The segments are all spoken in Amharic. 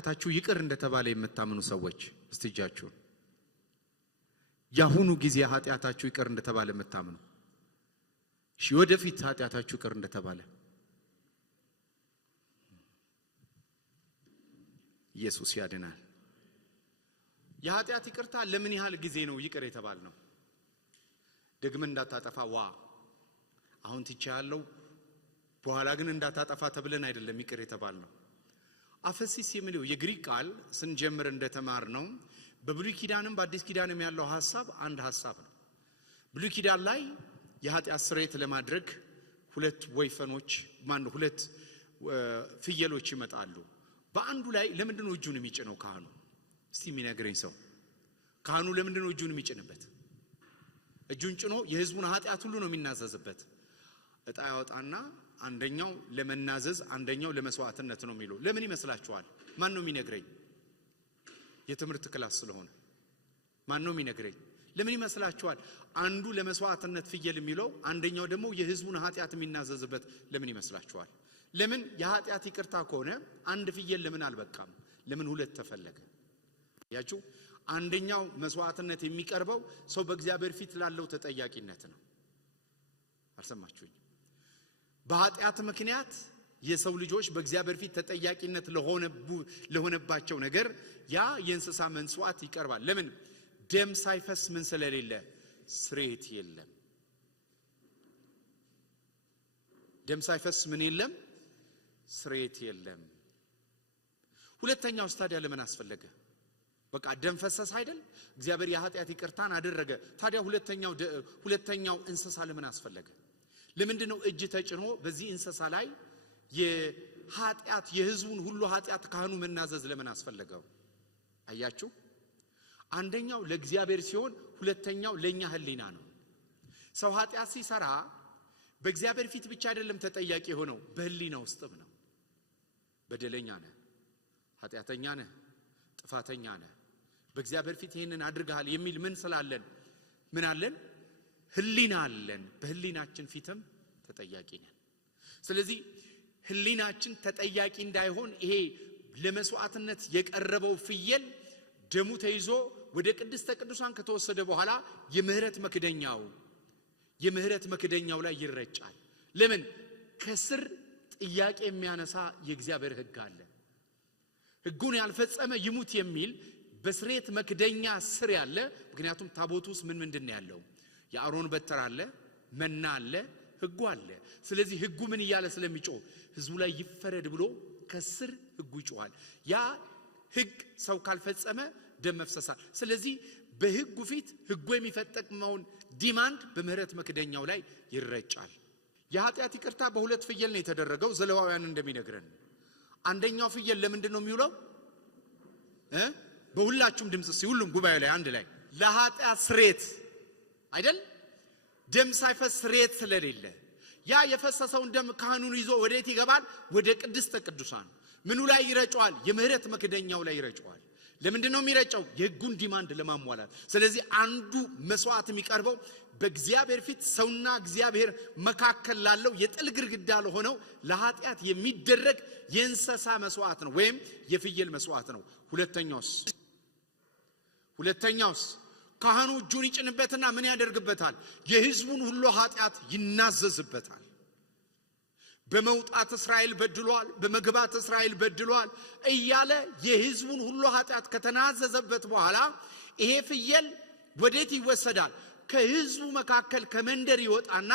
ኃጢአታችሁ ይቅር እንደተባለ የምታምኑ ሰዎች እስቲ እጃችሁ ያሁኑ ጊዜ ኃጢአታችሁ ይቅር እንደተባለ የምታምኑ እሺ ወደፊት ኃጢአታችሁ ይቅር እንደተባለ ኢየሱስ ያድናል የኃጢአት ይቅርታ ለምን ያህል ጊዜ ነው ይቅር የተባልነው ደግመህ እንዳታጠፋ አሁን ትቻለው በኋላ ግን እንዳታጠፋ ተብለን አይደለም ይቅር የተባልነው አፈሲስ የሚለው የግሪክ ቃል ስንጀምር እንደተማርነው በብሉይ ኪዳንም በአዲስ ኪዳንም ያለው ሐሳብ አንድ ሐሳብ ነው ብሉይ ኪዳን ላይ የኃጢአት ስርየት ለማድረግ ሁለት ወይፈኖች ሁለት ፍየሎች ይመጣሉ በአንዱ ላይ ለምንድን ነው እጁን የሚጭነው ካህኑ እስቲ የሚነግረኝ ሰው ካህኑ ለምንድን ነው እጁን የሚጭንበት እጁን ጭኖ የሕዝቡን ኃጢአት ሁሉ ነው የሚናዘዝበት እጣ ያወጣና አንደኛው ለመናዘዝ አንደኛው ለመስዋዕትነት ነው የሚለው ለምን ይመስላችኋል ማን ነው የሚነግረኝ የትምህርት ክላስ ስለሆነ ማን ነው የሚነግረኝ ለምን ይመስላችኋል አንዱ ለመስዋዕትነት ፍየል የሚለው አንደኛው ደግሞ የሕዝቡን ኃጢአት የሚናዘዝበት ለምን ይመስላችኋል ለምን የኃጢአት ይቅርታ ከሆነ አንድ ፍየል ለምን አልበቃም ለምን ሁለት ተፈለገ ያችሁ አንደኛው መስዋዕትነት የሚቀርበው ሰው በእግዚአብሔር ፊት ላለው ተጠያቂነት ነው አልሰማችሁኝ በኃጢአት ምክንያት የሰው ልጆች በእግዚአብሔር ፊት ተጠያቂነት ለሆነባቸው ነገር ያ የእንስሳ መስዋዕት ይቀርባል ለምን ደም ሳይፈስ ምን ስለሌለ ስርየት የለም ደም ሳይፈስ ምን የለም ስርየት የለም ሁለተኛው ስታዲያ ለምን አስፈለገ በቃ ደም ፈሰስ አይደል እግዚአብሔር የኃጢአት ይቅርታን አደረገ ታዲያ ሁለተኛው እንስሳ ለምን አስፈለገ ለምንድነው እጅ ተጭኖ በዚህ እንስሳ ላይ የኃጢአት የሕዝቡን ሁሉ ኃጢአት ካህኑ መናዘዝ ለምን አስፈለገው አያችሁ አንደኛው ለእግዚአብሔር ሲሆን ሁለተኛው ለኛ ህሊና ነው ሰው ኃጢአት ሲሰራ በእግዚአብሔር ፊት ብቻ አይደለም ተጠያቂ ሆነው በህሊና ውስጥም ነው በደለኛ ነህ ኃጢአተኛ ነህ ጥፋተኛ ነህ በእግዚአብሔር ፊት ይሄንን አድርገሃል የሚል ምን ስላለን ምን አለን ህሊና አለን በህሊናችን ፊትም ተጠያቂ ነን ስለዚህ ህሊናችን ተጠያቂ እንዳይሆን ይሄ ለመስዋዕትነት የቀረበው ፍየል ደሙ ተይዞ ወደ ቅድስተ ቅዱሳን ከተወሰደ በኋላ የምህረት መክደኛው ላይ ይረጫል ለምን ከስር ጥያቄ የሚያነሳ የእግዚአብሔር ሕግ አለ ሕጉን ያልፈጸመ ይሙት የሚል በስርየት መክደኛ ስር ያለ ምክንያቱም ታቦቱስ ምንድነው ያለው የአሮን በትር አለ መና አለ ሕጉ አለ ስለዚህ ሕጉ ምን ይያለ ስለሚጮህ ሕዝቡ ላይ ይፈረድ ብሎ ከስር ሕጉ ይጮሃል ያ ሕግ ሰው ካልፈጸመ ደም መፍሰሳል ስለዚህ በሕጉ ፊት ሕጉ የሚፈጠቅመውን ዲማንድ በምህረት መክደኛው ላይ ይረጫል የኃጢአት ይቅርታ በሁለት ፍየል ነው የተደረገው ዘሌዋውያን እንደሚነግረን አንደኛው ፍየል ለምንድን ነው የሚውለው በሁላችሁም ድምጽ ሲሁሉም ጉባኤ ላይ አንድ ላይ ለኃጢአት ስርየት አይደል ደም ሳይፈስ ስርየት ስለሌለ ያ የፈሰሰውን ደም ካህኑን ይዞ ወዴት ይገባል ወደ ቅድስተ ቅዱሳን ምኑ ላይ ይረጫዋል የምህረት መክደኛው ላይ ይረጫዋል ለምንድን ነው የሚረጫው የሕጉን ዲማንድ ለማሟላት ስለዚህ አንዱ መስዋዕት የሚቀርበው በእግዚአብሔር ፊት ሰውና እግዚአብሔር መካከል ላለው የጥል ግድግዳ ለሆነው ለኃጢአት የሚደረግ የእንስሳ መስዋዕት ነው ወይም የፍየል መስዋዕት ነው ሁለተኛውስ ካህኑ እጁን ይጭንበትና ምን ያደርግበታል የሕዝቡን ሁሉ ኃጢአት ይናዘዝበታል በመውጣት እስራኤል በድሏል በመግባት እስራኤል በድሏል እያለ የሕዝቡን ሁሉ ኃጢአት ከተናዘዘበት በኋላ ይሄ ፍየል ወዴት ይወሰዳል ከሕዝቡ መካከል ከመንደር ይወጣና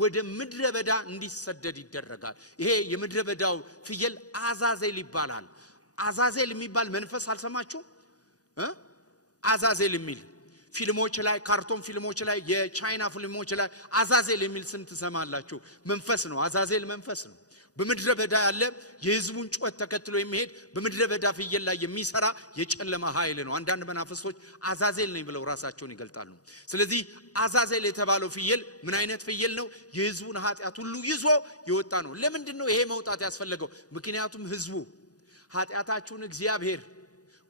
ወደ ምድረ በዳ እንዲሰደድ ይደረጋል ይሄ የምድረ በዳው ፍየል አዛዜል ይባላል አዛዜል የሚባል መንፈስ አልሰማችሁ አዛዜል የሚል ፊልሞች ላይ ካርቶን ፊልሞች ላይ የቻይና ፊልሞች ላይ አዛዜል የሚል ስም ትሰማላችሁ መንፈስ ነው አዛዜል መንፈስ ነው በምድረ በዳ ያለ የሕዝቡን ጩኸት ተከትሎ የሚሄድ በምድረ በዳ ፍየል ላይ የሚሰራ የጨለማ ኃይል ነው አንዳንድ መናፍስቶች አዛዜል ነኝ ብለው ራሳቸውን ይገልጣሉ ስለዚህ አዛዜል የተባለው ፍየል ምን አይነት ፍየል ነው የሕዝቡን ኃጢአት ሁሉ ይዞ ይወጣ ነው ለምንድን ነው ይሄ መውጣት ያስፈልገው ምክንያቱም ሕዝቡ ኃጢአታቸውን እግዚአብሔር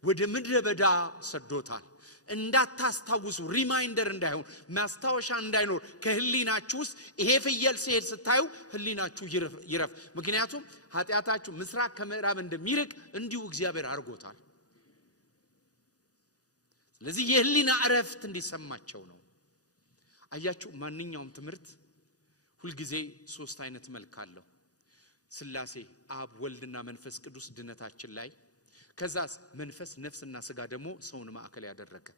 ወደ ምድረ በዳ ሰዶታል እንዳታስታውሱ ሪማይንደር እንዳይሆን ማስታወሻ እንዳይኖር ከህሊናችሁ ውስጥ ይሄ ፍየል ሲሄድ ስታዩ ህሊናችሁ ይረፍ። ምክንያቱም ኃጢአታችሁ ምስራቅ ከምዕራብ እንደሚርቅ እንዲሁ እግዚአብሔር አድርጎታል። ስለዚህ የህሊና እረፍት እንዲሰማቸው ነው። አያችሁ ማንኛውም ትምህርት ሁልጊዜ ሶስት አይነት መልክ አለው። ሥላሴ አብ ወልድና መንፈስ ቅዱስ ድነታችን ላይ፣ ከዛስ መንፈስ ነፍስና ስጋ ደግሞ ሰውን ማዕከል ያደረገ።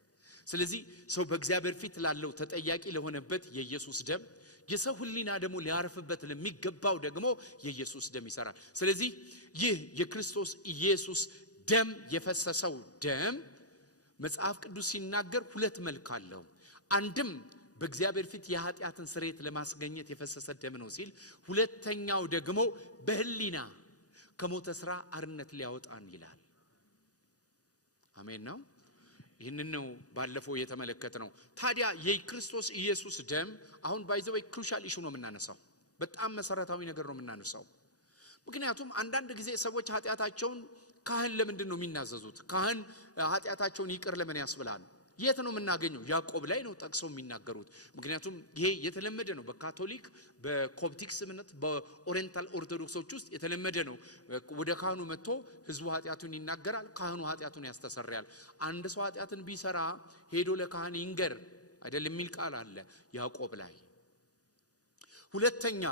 ስለዚህ ሰው በእግዚአብሔር ፊት ላለው ተጠያቂ ለሆነበት የኢየሱስ ደም፣ የሰው ህሊና ደግሞ ሊያርፍበት ለሚገባው ደግሞ የኢየሱስ ደም ይሰራል። ስለዚህ ይህ የክርስቶስ ኢየሱስ ደም የፈሰሰው ደም መጽሐፍ ቅዱስ ሲናገር ሁለት መልክ አለው። አንድም በእግዚአብሔር ፊት የኃጢአትን ስርየት ለማስገኘት የፈሰሰ ደም ነው ሲል፣ ሁለተኛው ደግሞ በህሊና ከሞተ ስራ አርነት ሊያወጣን ይላል። አሜን ነው። ይህንን ነው ባለፈው የተመለከተው። ታዲያ የክርስቶስ ኢየሱስ ደም አሁን ባይዘው ክሩሻል ኢሹ ነው የምናነሳው። በጣም መሰረታዊ ነገር ነው የምናነሳው። ምክንያቱም አንዳንድ ጊዜ ሰዎች ኃጢአታቸውን ካህን ለምንድን ነው የሚናዘዙት? ካህን ኃጢአታቸውን ይቅር ለምን ያስብላል? የት ነው የምናገኘው? ያዕቆብ ላይ ነው ጠቅሰው የሚናገሩት። ምክንያቱም ይሄ የተለመደ ነው በካቶሊክ በኮፕቲክስ እምነት በኦሪየንታል ኦርቶዶክሶች ውስጥ የተለመደ ነው። ወደ ካህኑ መጥቶ ህዝቡ ኃጢአቱን ይናገራል፣ ካህኑ ኃጢአቱን ያስተሰርያል። አንድ ሰው ኃጢአትን ቢሰራ ሄዶ ለካህን ይንገር አይደል የሚል ቃል አለ ያዕቆብ ላይ። ሁለተኛ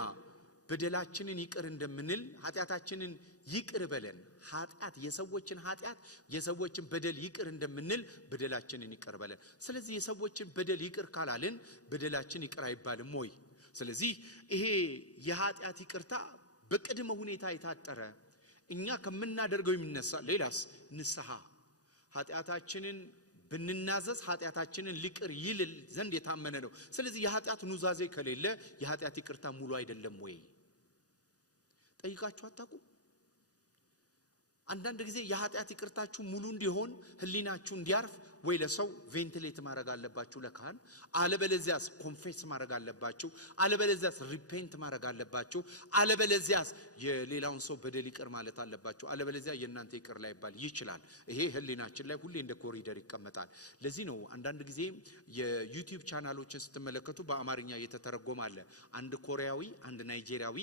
በደላችንን ይቅር እንደምንል ኃጢአታችንን ይቅር በለን፣ ኃጢአት የሰዎችን ኃጢአት የሰዎችን በደል ይቅር እንደምንል በደላችንን ይቅር በለን። ስለዚህ የሰዎችን በደል ይቅር ካላልን በደላችን ይቅር አይባልም ወይ? ስለዚህ ይሄ የኃጢአት ይቅርታ በቅድመ ሁኔታ የታጠረ እኛ ከምናደርገው የሚነሳ ሌላስ ንስሐ ኃጢአታችንን ብንናዘዝ ኃጢአታችንን ሊቅር ይልል ዘንድ የታመነ ነው። ስለዚህ የኃጢአት ኑዛዜ ከሌለ የኃጢአት ይቅርታ ሙሉ አይደለም ወይ? ጠይቃችሁ አታውቁም? አንዳንድ ጊዜ የኃጢአት ይቅርታችሁ ሙሉ እንዲሆን ህሊናችሁ እንዲያርፍ ወይ ለሰው ቬንቲሌት ማድረግ አለባችሁ ለካህን፣ አለበለዚያስ ኮንፌስ ማድረግ አለባችሁ፣ አለበለዚያስ ሪፔንት ማድረግ አለባችሁ፣ አለበለዚያስ የሌላውን ሰው በደል ይቅር ማለት አለባችሁ፣ አለበለዚያ የእናንተ ይቅር ላይባል ይችላል። ይሄ ህሊናችን ላይ ሁሌ እንደ ኮሪደር ይቀመጣል። ለዚህ ነው አንዳንድ ጊዜ የዩቲዩብ ቻናሎችን ስትመለከቱ በአማርኛ እየተተረጎመ አለ። አንድ ኮሪያዊ አንድ ናይጄሪያዊ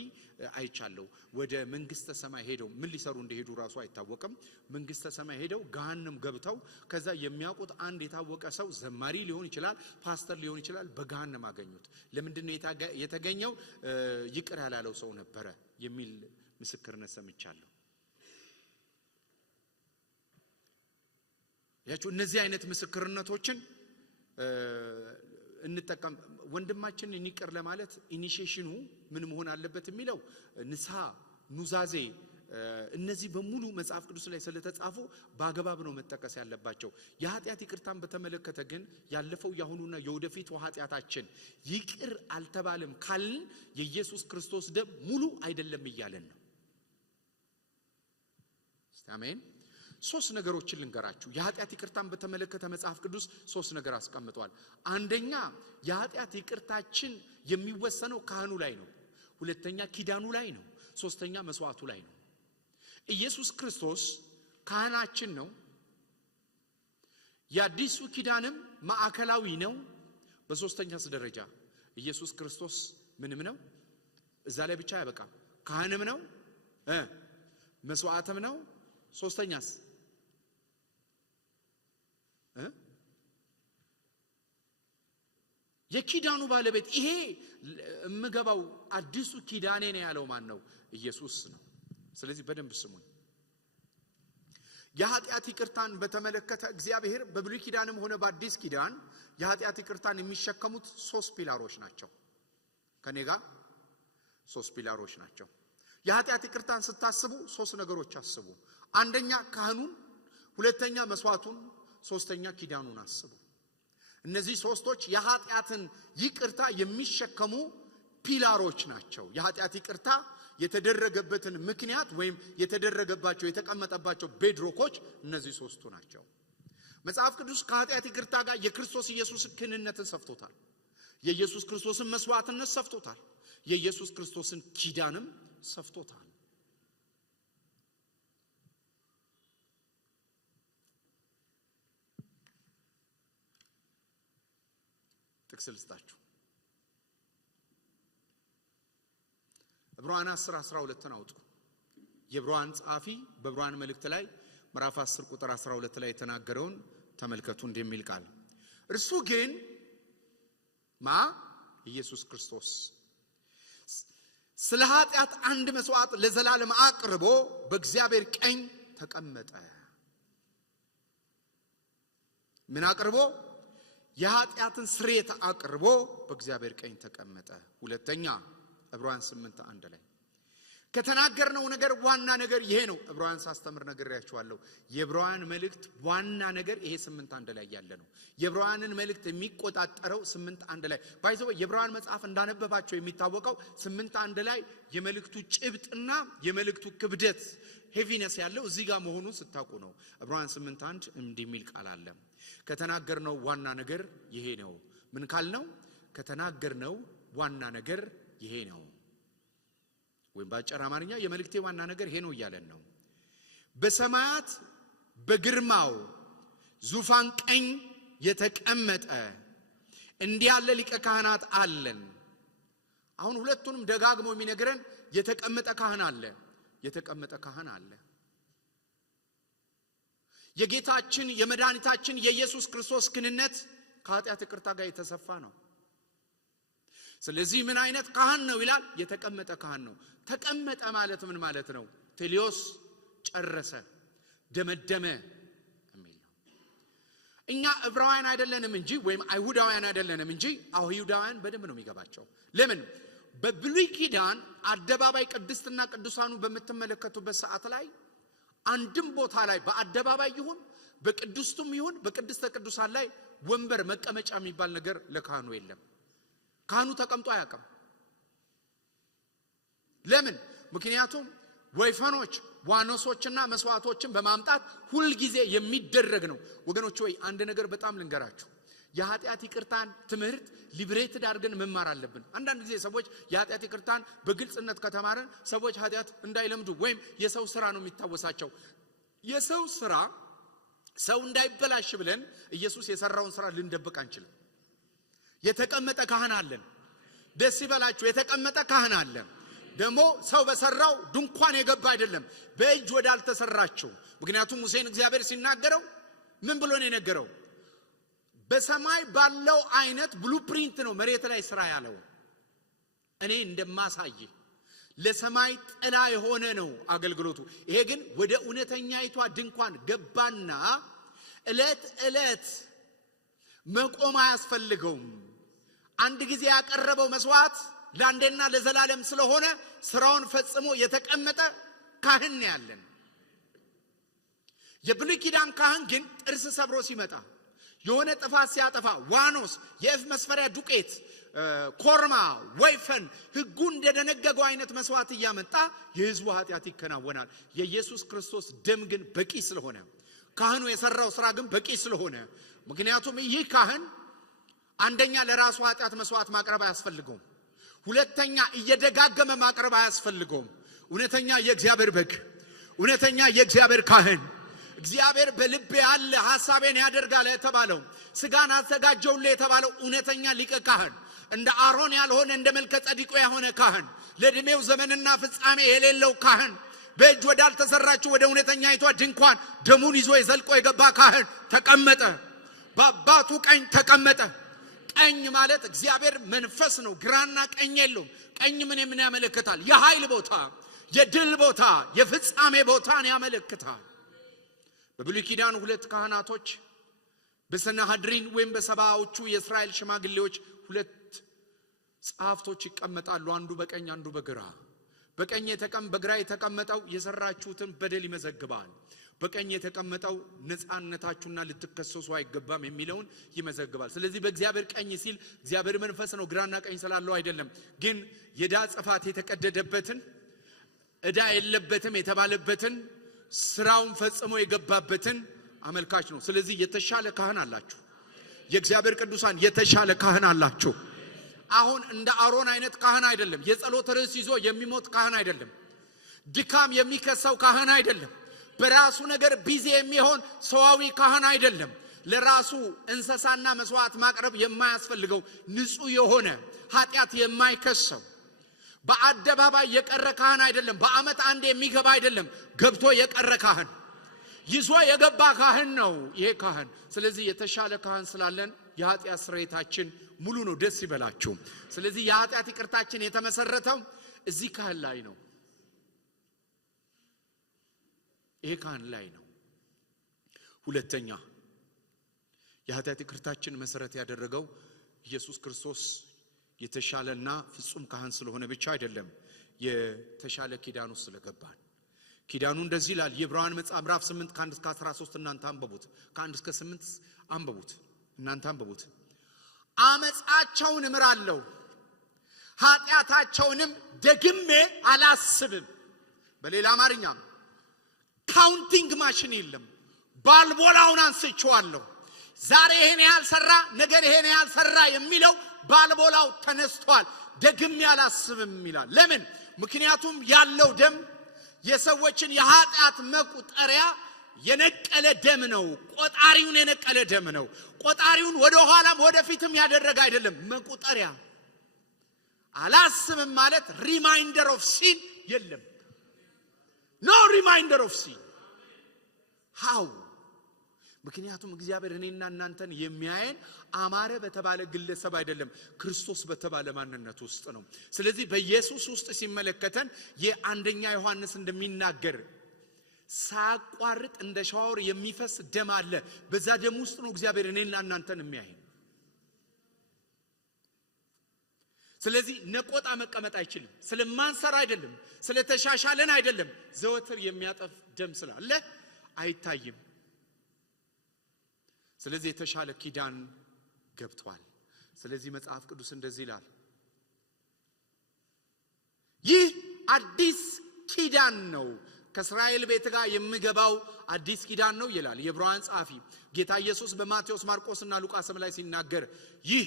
አይቻለሁ። ወደ መንግስተ ሰማይ ሄደው ምን ሊሰሩ እንደሄዱ ራሱ አይታወቅም። መንግስተ ሰማይ ሄደው ገሃነም ገብተው ከዛ የሚያውቁት አንድ የታወቀ ሰው ዘማሪ ሊሆን ይችላል፣ ፓስተር ሊሆን ይችላል፣ በገሃነም አገኙት። ለምንድነው የተገኘው? ይቅር ያላለው ሰው ነበረ የሚል ምስክርነት ሰምቻለሁ። ያችሁ እነዚህ አይነት ምስክርነቶችን እንጠቀም። ወንድማችንን ይቅር ለማለት ኢኒሺዬሽኑ ምን መሆን አለበት የሚለው ንስሐ፣ ኑዛዜ፣ እነዚህ በሙሉ መጽሐፍ ቅዱስ ላይ ስለተጻፉ በአግባብ ነው መጠቀስ ያለባቸው። የኃጢአት ይቅርታን በተመለከተ ግን ያለፈው ያሁኑና የወደፊቱ ኃጢአታችን ይቅር አልተባለም ካልን የኢየሱስ ክርስቶስ ደም ሙሉ አይደለም እያለን ነው። አሜን። ሶስት ነገሮችን ልንገራችሁ። የኃጢአት ይቅርታን በተመለከተ መጽሐፍ ቅዱስ ሶስት ነገር አስቀምጧል። አንደኛ የኃጢአት ይቅርታችን የሚወሰነው ካህኑ ላይ ነው። ሁለተኛ ኪዳኑ ላይ ነው። ሶስተኛ መስዋዕቱ ላይ ነው። ኢየሱስ ክርስቶስ ካህናችን ነው። የአዲሱ ኪዳንም ማዕከላዊ ነው። በሶስተኛስ ደረጃ ኢየሱስ ክርስቶስ ምንም ነው። እዛ ላይ ብቻ ያበቃ። ካህንም ነው፣ መስዋዕትም ነው። ሶስተኛስ የኪዳኑ ባለቤት። ይሄ እምገባው አዲሱ ኪዳኔ ነው ያለው ማን ነው? ኢየሱስ ነው። ስለዚህ በደንብ ስሙኝ። የኃጢአት ይቅርታን በተመለከተ እግዚአብሔር በብሉይ ኪዳንም ሆነ በአዲስ ኪዳን የኃጢአት ይቅርታን የሚሸከሙት ሶስት ፒላሮች ናቸው። ከኔ ጋር ሶስት ፒላሮች ናቸው። የኃጢአት ይቅርታን ስታስቡ ሶስት ነገሮች አስቡ። አንደኛ ካህኑን፣ ሁለተኛ መስዋዕቱን፣ ሶስተኛ ኪዳኑን አስቡ። እነዚህ ሶስቶች የኃጢአትን ይቅርታ የሚሸከሙ ፒላሮች ናቸው። የኃጢአት ይቅርታ የተደረገበትን ምክንያት ወይም የተደረገባቸው የተቀመጠባቸው ቤድሮኮች እነዚህ ሶስቱ ናቸው። መጽሐፍ ቅዱስ ከኃጢአት ይቅርታ ጋር የክርስቶስ ኢየሱስ ክህንነትን ሰፍቶታል። የኢየሱስ ክርስቶስን መስዋዕትነት ሰፍቶታል። የኢየሱስ ክርስቶስን ኪዳንም ሰፍቶታል። ጥቅስ ልስጣችሁ። ዕብራውያን 10:12 አውጡ። የዕብራውያን ጸሐፊ በዕብራውያን መልእክት ላይ ምዕራፍ 10 ቁጥር 12 ላይ የተናገረውን ተመልከቱ። እንደሚል ቃል እርሱ ግን ኢየሱስ ክርስቶስ ስለ ኃጢአት አንድ መስዋዕት ለዘላለም አቅርቦ በእግዚአብሔር ቀኝ ተቀመጠ። ምን አቅርቦ? የኃጢአትን ስርየት አቅርቦ በእግዚአብሔር ቀኝ ተቀመጠ። ሁለተኛ ዕብራውያን 8:1 ላይ ከተናገርነው ነገር ዋና ነገር ይሄ ነው። ዕብራውያን ሳስተምር ነግሬያችኋለሁ። የዕብራውያን መልእክት ዋና ነገር ይሄ 8:1 ላይ ያለ ነው። የዕብራውያንን መልእክት የሚቆጣጠረው 8:1 ላይ ባይዘው የዕብራውያን መጽሐፍ እንዳነበባቸው የሚታወቀው 8:1 ላይ የመልእክቱ ጭብጥና የመልእክቱ ክብደት ሄቪነስ ያለው እዚህ ጋር መሆኑን ስታውቁ ነው። ዕብራውያን 8:1 እንዲህ የሚል ቃል አለ። ከተናገርነው ዋና ነገር ይሄ ነው። ምን ካልነው? ከተናገርነው ዋና ነገር ይሄ ነው። ወይም በአጭር አማርኛ የመልእክቴ ዋና ነገር ይሄ ነው እያለን ነው። በሰማያት በግርማው ዙፋን ቀኝ የተቀመጠ እንዲህ ያለ ሊቀ ካህናት አለን። አሁን ሁለቱንም ደጋግሞ የሚነግረን የተቀመጠ ካህን አለ። የተቀመጠ ካህን አለ። የጌታችን የመድኃኒታችን የኢየሱስ ክርስቶስ ክህነት ከኃጢአት ይቅርታ ጋር የተሰፋ ነው። ስለዚህ ምን አይነት ካህን ነው ይላል? የተቀመጠ ካህን ነው። ተቀመጠ ማለት ምን ማለት ነው? ቴሊዮስ ጨረሰ፣ ደመደመ የሚል ነው። እኛ ዕብራውያን አይደለንም እንጂ ወይም አይሁዳውያን አይደለንም እንጂ አይሁዳውያን በደንብ ነው የሚገባቸው። ለምን? በብሉይ ኪዳን አደባባይ ቅድስትና ቅዱሳኑ በመተመለከቱበት ሰዓት ላይ አንድም ቦታ ላይ በአደባባይ ይሁን በቅድስቱም ይሁን በቅድስተ ቅዱሳን ላይ ወንበር መቀመጫ የሚባል ነገር ለካህኑ የለም። ካህኑ ተቀምጦ አያውቅም። ለምን? ምክንያቱም ወይፈኖች ዋኖሶችና መስዋዕቶችን በማምጣት ሁሉ ጊዜ የሚደረግ ነው። ወገኖች ሆይ አንድ ነገር በጣም ልንገራችሁ። የኃጢአት ይቅርታን ትምህርት ሊብሬትድ አድርገን መማር አለብን። አንዳንድ ጊዜ ሰዎች የኃጢአት ይቅርታን በግልጽነት ከተማረን ሰዎች ኃጢአት እንዳይለምዱ ወይም የሰው ስራ ነው የሚታወሳቸው። የሰው ስራ ሰው እንዳይበላሽ ብለን ኢየሱስ የሰራውን ስራ ልንደብቅ አንችልም። የተቀመጠ ካህን አለን። ደስ ይበላችሁ። የተቀመጠ ካህን አለን። ደግሞ ሰው በሰራው ድንኳን የገባ አይደለም፣ በእጅ ወዳልተሰራቸው። ምክንያቱም ሙሴን እግዚአብሔር ሲናገረው ምን ብሎ ነው የነገረው? በሰማይ ባለው አይነት ብሉፕሪንት ነው መሬት ላይ ስራ ያለው። እኔ እንደማሳይ ለሰማይ ጥላ የሆነ ነው አገልግሎቱ። ይሄ ግን ወደ እውነተኛይቷ ድንኳን ገባና እለት እለት መቆም አያስፈልገውም። አንድ ጊዜ ያቀረበው መስዋዕት ለአንዴና ለዘላለም ስለሆነ ስራውን ፈጽሞ የተቀመጠ ካህን ያለን። የብሉይ ኪዳን ካህን ግን ጥርስ ሰብሮ ሲመጣ የሆነ ጥፋት ሲያጠፋ ዋኖስ፣ የእፍ መስፈሪያ ዱቄት፣ ኮርማ፣ ወይፈን ሕጉ እንደደነገገው አይነት መስዋዕት እያመጣ የሕዝቡ ኃጢአት ይከናወናል። የኢየሱስ ክርስቶስ ደም ግን በቂ ስለሆነ ካህኑ የሰራው ስራ ግን በቂ ስለሆነ ምክንያቱም ይህ ካህን አንደኛ ለራሱ ኃጢአት መስዋዕት ማቅረብ አያስፈልገውም። ሁለተኛ እየደጋገመ ማቅረብ አያስፈልገውም። እውነተኛ የእግዚአብሔር በግ፣ እውነተኛ የእግዚአብሔር ካህን፣ እግዚአብሔር በልቤ ያለ ሐሳቤን ያደርጋል የተባለው ስጋን አዘጋጀውልህ የተባለው እውነተኛ ሊቀ ካህን፣ እንደ አሮን ያልሆነ እንደ መልከ ጸዲቅ የሆነ ካህን፣ ለዕድሜው ዘመንና ፍጻሜ የሌለው ካህን፣ በእጅ ወዳልተሰራችው ወደ እውነተኛይቷ ድንኳን ደሙን ይዞ የዘልቆ የገባ ካህን ተቀመጠ። በአባቱ ቀኝ ተቀመጠ። ቀኝ ማለት እግዚአብሔር መንፈስ ነው። ግራና ቀኝ የለውም። ቀኝ ምን ያመለክታል? የኃይል ቦታ፣ የድል ቦታ፣ የፍጻሜ ቦታን ያመለክታል። በብሉይ ኪዳን ሁለት ካህናቶች በሰናሃድሪን ወይም በሰባዎቹ የእስራኤል ሽማግሌዎች ሁለት ጸሐፍቶች ይቀመጣሉ። አንዱ በቀኝ አንዱ በግራ። በግራ የተቀመጠው የሰራችሁትን በደል ይመዘግባል። በቀኝ የተቀመጠው ነፃነታችሁና ልትከሰሱ አይገባም የሚለውን ይመዘግባል። ስለዚህ በእግዚአብሔር ቀኝ ሲል እግዚአብሔር መንፈስ ነው፣ ግራና ቀኝ ስላለው አይደለም። ግን የዕዳ ጽፋት የተቀደደበትን ዕዳ የለበትም የተባለበትን ስራውን ፈጽሞ የገባበትን አመልካች ነው። ስለዚህ የተሻለ ካህን አላችሁ። የእግዚአብሔር ቅዱሳን የተሻለ ካህን አላችሁ። አሁን እንደ አሮን አይነት ካህን አይደለም። የጸሎት ርዕስ ይዞ የሚሞት ካህን አይደለም። ድካም የሚከሰው ካህን አይደለም። በራሱ ነገር ቢዚ የሚሆን ሰዋዊ ካህን አይደለም። ለራሱ እንስሳና መስዋዕት ማቅረብ የማያስፈልገው ንጹህ የሆነ ኃጢአት የማይከሰው በአደባባይ የቀረ ካህን አይደለም። በአመት አንድ የሚገባ አይደለም። ገብቶ የቀረ ካህን ይዞ የገባ ካህን ነው ይሄ ካህን። ስለዚህ የተሻለ ካህን ስላለን የኃጢአት ስርየታችን ሙሉ ነው። ደስ ይበላችሁ። ስለዚህ የኃጢአት ይቅርታችን የተመሰረተው እዚህ ካህን ላይ ነው። ይሄ ካህን ላይ ነው። ሁለተኛ የኃጢአት ይቅርታችን መሰረት ያደረገው ኢየሱስ ክርስቶስ የተሻለና ፍጹም ካህን ስለሆነ ብቻ አይደለም፣ የተሻለ ኪዳን ውስጥ ስለገባን። ኪዳኑ እንደዚህ ይላል። የዕብራውያን መጽሐፍ ምዕራፍ 8 ከ1 እስከ 13 እናንተ አንብቡት። ከ1 እስከ 8 አንብቡት፣ እናንተ አንብቡት። አመጻቸውን እምራለሁ ኃጢአታቸውንም ደግሜ አላስብም። በሌላ አማርኛ ካውንቲንግ ማሽን የለም። ባልቦላውን አንስቼዋለሁ። ዛሬ ይሄን ያልሰራ ነገር ይሄን ያልሰራ የሚለው ባልቦላው ተነስቷል። ደግሜ አላስብም ይላል። ለምን? ምክንያቱም ያለው ደም የሰዎችን የኃጢአት መቁጠሪያ የነቀለ ደም ነው። ቆጣሪውን የነቀለ ደም ነው። ቆጣሪውን ወደ ኋላም ወደ ፊትም ያደረገ አይደለም። መቁጠሪያ አላስብም ማለት ሪማይንደር ኦፍ ሲን የለም። ኖ ሪማይንደር ኦፍ ሲን ሃው። ምክንያቱም እግዚአብሔር እኔና እናንተን የሚያየን አማረ በተባለ ግለሰብ አይደለም፣ ክርስቶስ በተባለ ማንነት ውስጥ ነው። ስለዚህ በኢየሱስ ውስጥ ሲመለከተን የአንደኛ ዮሐንስ እንደሚናገር ሳያቋርጥ እንደ ሻወር የሚፈስ ደም አለ። በዛ ደም ውስጥ ነው እግዚአብሔር እኔና እናንተን የሚያየን። ስለዚህ ነቆጣ መቀመጥ አይችልም። ስለማንሰራ አይደለም፣ ስለተሻሻለን አይደለም። ዘወትር የሚያጠፍ ደም ስላለ አይታይም። ስለዚህ የተሻለ ኪዳን ገብቷል። ስለዚህ መጽሐፍ ቅዱስ እንደዚህ ይላል፣ ይህ አዲስ ኪዳን ነው፣ ከእስራኤል ቤት ጋር የሚገባው አዲስ ኪዳን ነው ይላል የዕብራውያን ጸሐፊ። ጌታ ኢየሱስ በማቴዎስ ማርቆስና ሉቃስም ላይ ሲናገር ይህ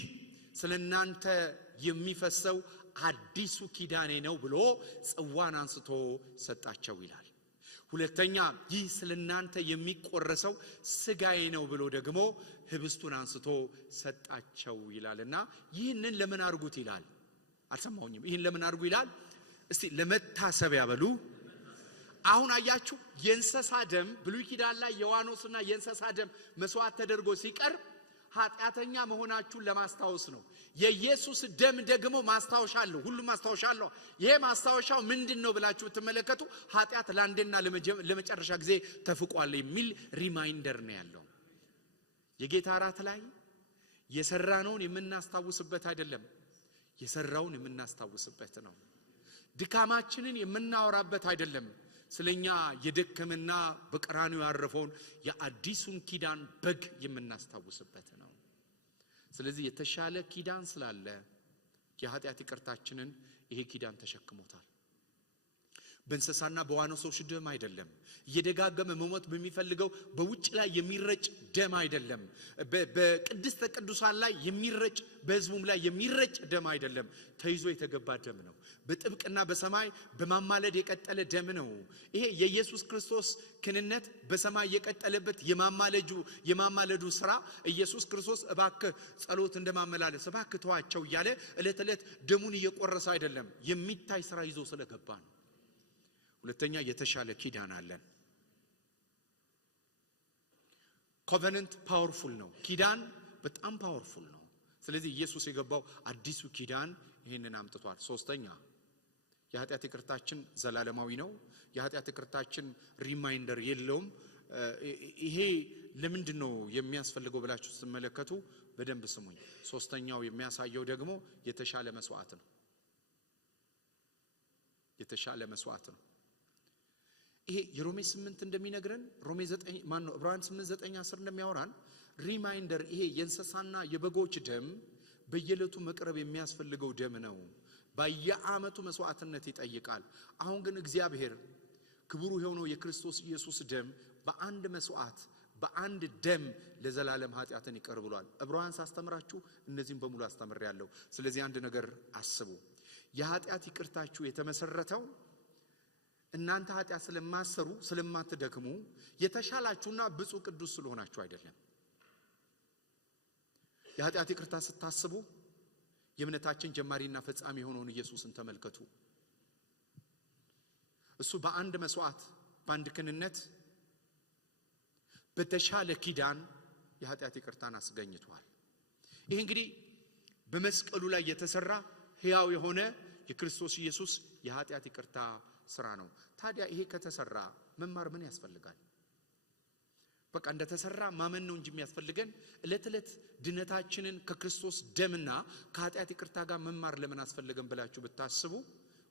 ስለናንተ የሚፈሰው አዲሱ ኪዳኔ ነው ብሎ ጽዋን አንስቶ ሰጣቸው ይላል። ሁለተኛ ይህ ስለናንተ የሚቆረሰው ስጋዬ ነው ብሎ ደግሞ ህብስቱን አንስቶ ሰጣቸው ይላልና ይህንን ለምን አድርጉት ይላል? አልሰማሁኝም። ይህን ለምን አድርጉ ይላል? እስቲ ለመታሰቢያ በሉ። አሁን አያችሁ፣ የእንስሳ ደም ብሉይ ኪዳን ላይ የዋኖስና የእንስሳ ደም መስዋዕት ተደርጎ ሲቀርብ ኃጢአተኛ መሆናችሁን ለማስታወስ ነው። የኢየሱስ ደም ደግሞ ማስታወሻ አለው። ሁሉም ማስታወሻ አለው። ይሄ ማስታወሻው ምንድነው ብላችሁ ብትመለከቱ ኃጢአት ለአንዴና ለመጨረሻ ጊዜ ተፍቋል የሚል ሪማይንደር ነው ያለው። የጌታ እራት ላይ የሰራነውን የምናስታውስበት አይደለም፣ የሰራውን የምናስታውስበት ነው። ድካማችንን የምናወራበት አይደለም፣ ስለኛ የደከመና በቀራንዮ ያረፈውን የአዲሱን ኪዳን በግ የምናስታውስበት ነው። ስለዚህ የተሻለ ኪዳን ስላለ የኃጢአት ይቅርታችንን ይሄ ኪዳን ተሸክሞታል። በእንስሳና በዋኖሶች ደም አይደለም። እየደጋገመ መሞት በሚፈልገው በውጭ ላይ የሚረጭ ደም አይደለም። በቅድስተ ቅዱሳን ላይ የሚረጭ በሕዝቡም ላይ የሚረጭ ደም አይደለም። ተይዞ የተገባ ደም ነው። በጥብቅና በሰማይ በማማለድ የቀጠለ ደም ነው። ይሄ የኢየሱስ ክርስቶስ ክንነት በሰማይ የቀጠለበት የማማለዱ ስራ ኢየሱስ ክርስቶስ እባክህ ጸሎት እንደማመላለስ እባክህ ተዋቸው እያለ ዕለት ዕለት ደሙን እየቆረሰ አይደለም። የሚታይ ስራ ይዞ ስለገባ ነው። ሁለተኛ የተሻለ ኪዳን አለን። ኮቨነንት ፓወርፉል ነው። ኪዳን በጣም ፓወርፉል ነው። ስለዚህ ኢየሱስ የገባው አዲሱ ኪዳን ይሄንን አምጥቷል። ሶስተኛ የኃጢአት ይቅርታችን ዘላለማዊ ነው። የኃጢአት ይቅርታችን ሪማይንደር የለውም። ይሄ ለምንድነው የሚያስፈልገው ብላችሁ ስትመለከቱ በደንብ ስሙኝ። ሶስተኛው የሚያሳየው ደግሞ የተሻለ መስዋዕት ነው። የተሻለ መስዋዕት ነው። ይሄ የሮሜ 8 እንደሚነግረን ሮሜ 9 ዕብራውያን 8:9-10 እንደሚያወራን ሪማይንደር ይሄ የእንስሳና የበጎች ደም በየዕለቱ መቅረብ የሚያስፈልገው ደም ነው። በየዓመቱ መስዋዕትነት ይጠይቃል። አሁን ግን እግዚአብሔር ክቡር የሆነው የክርስቶስ ኢየሱስ ደም በአንድ መስዋዕት በአንድ ደም ለዘላለም ኃጢአትን ይቅር ብሏል። ዕብራውያን ሳስተምራችሁ እነዚህን በሙሉ አስተምሬያለሁ። ስለዚህ አንድ ነገር አስቡ። የኃጢአት ይቅርታችሁ የተመሰረተው እናንተ ኃጢአት ስለማሰሩ ስለማትደክሙ የተሻላችሁና ብፁዕ ቅዱስ ስለሆናችሁ አይደለም። የኃጢአት ይቅርታ ስታስቡ የእምነታችን ጀማሪና ፈጻሚ የሆነውን ኢየሱስን ተመልከቱ። እሱ በአንድ መስዋዕት በአንድ ክንነት በተሻለ ኪዳን የኃጢአት ይቅርታን አስገኝቷል። ይሄ እንግዲህ በመስቀሉ ላይ የተሰራ ሕያው የሆነ የክርስቶስ ኢየሱስ የኃጢአት ይቅርታ ስራ ነው። ታዲያ ይሄ ከተሰራ መማር ምን ያስፈልጋል? በቃ እንደተሰራ ማመን ነው እንጂ የሚያስፈልገን ዕለት ዕለት ድነታችንን ከክርስቶስ ደምና ከኃጢአት ይቅርታ ጋር መማር ለምን አስፈልገን ብላችሁ ብታስቡ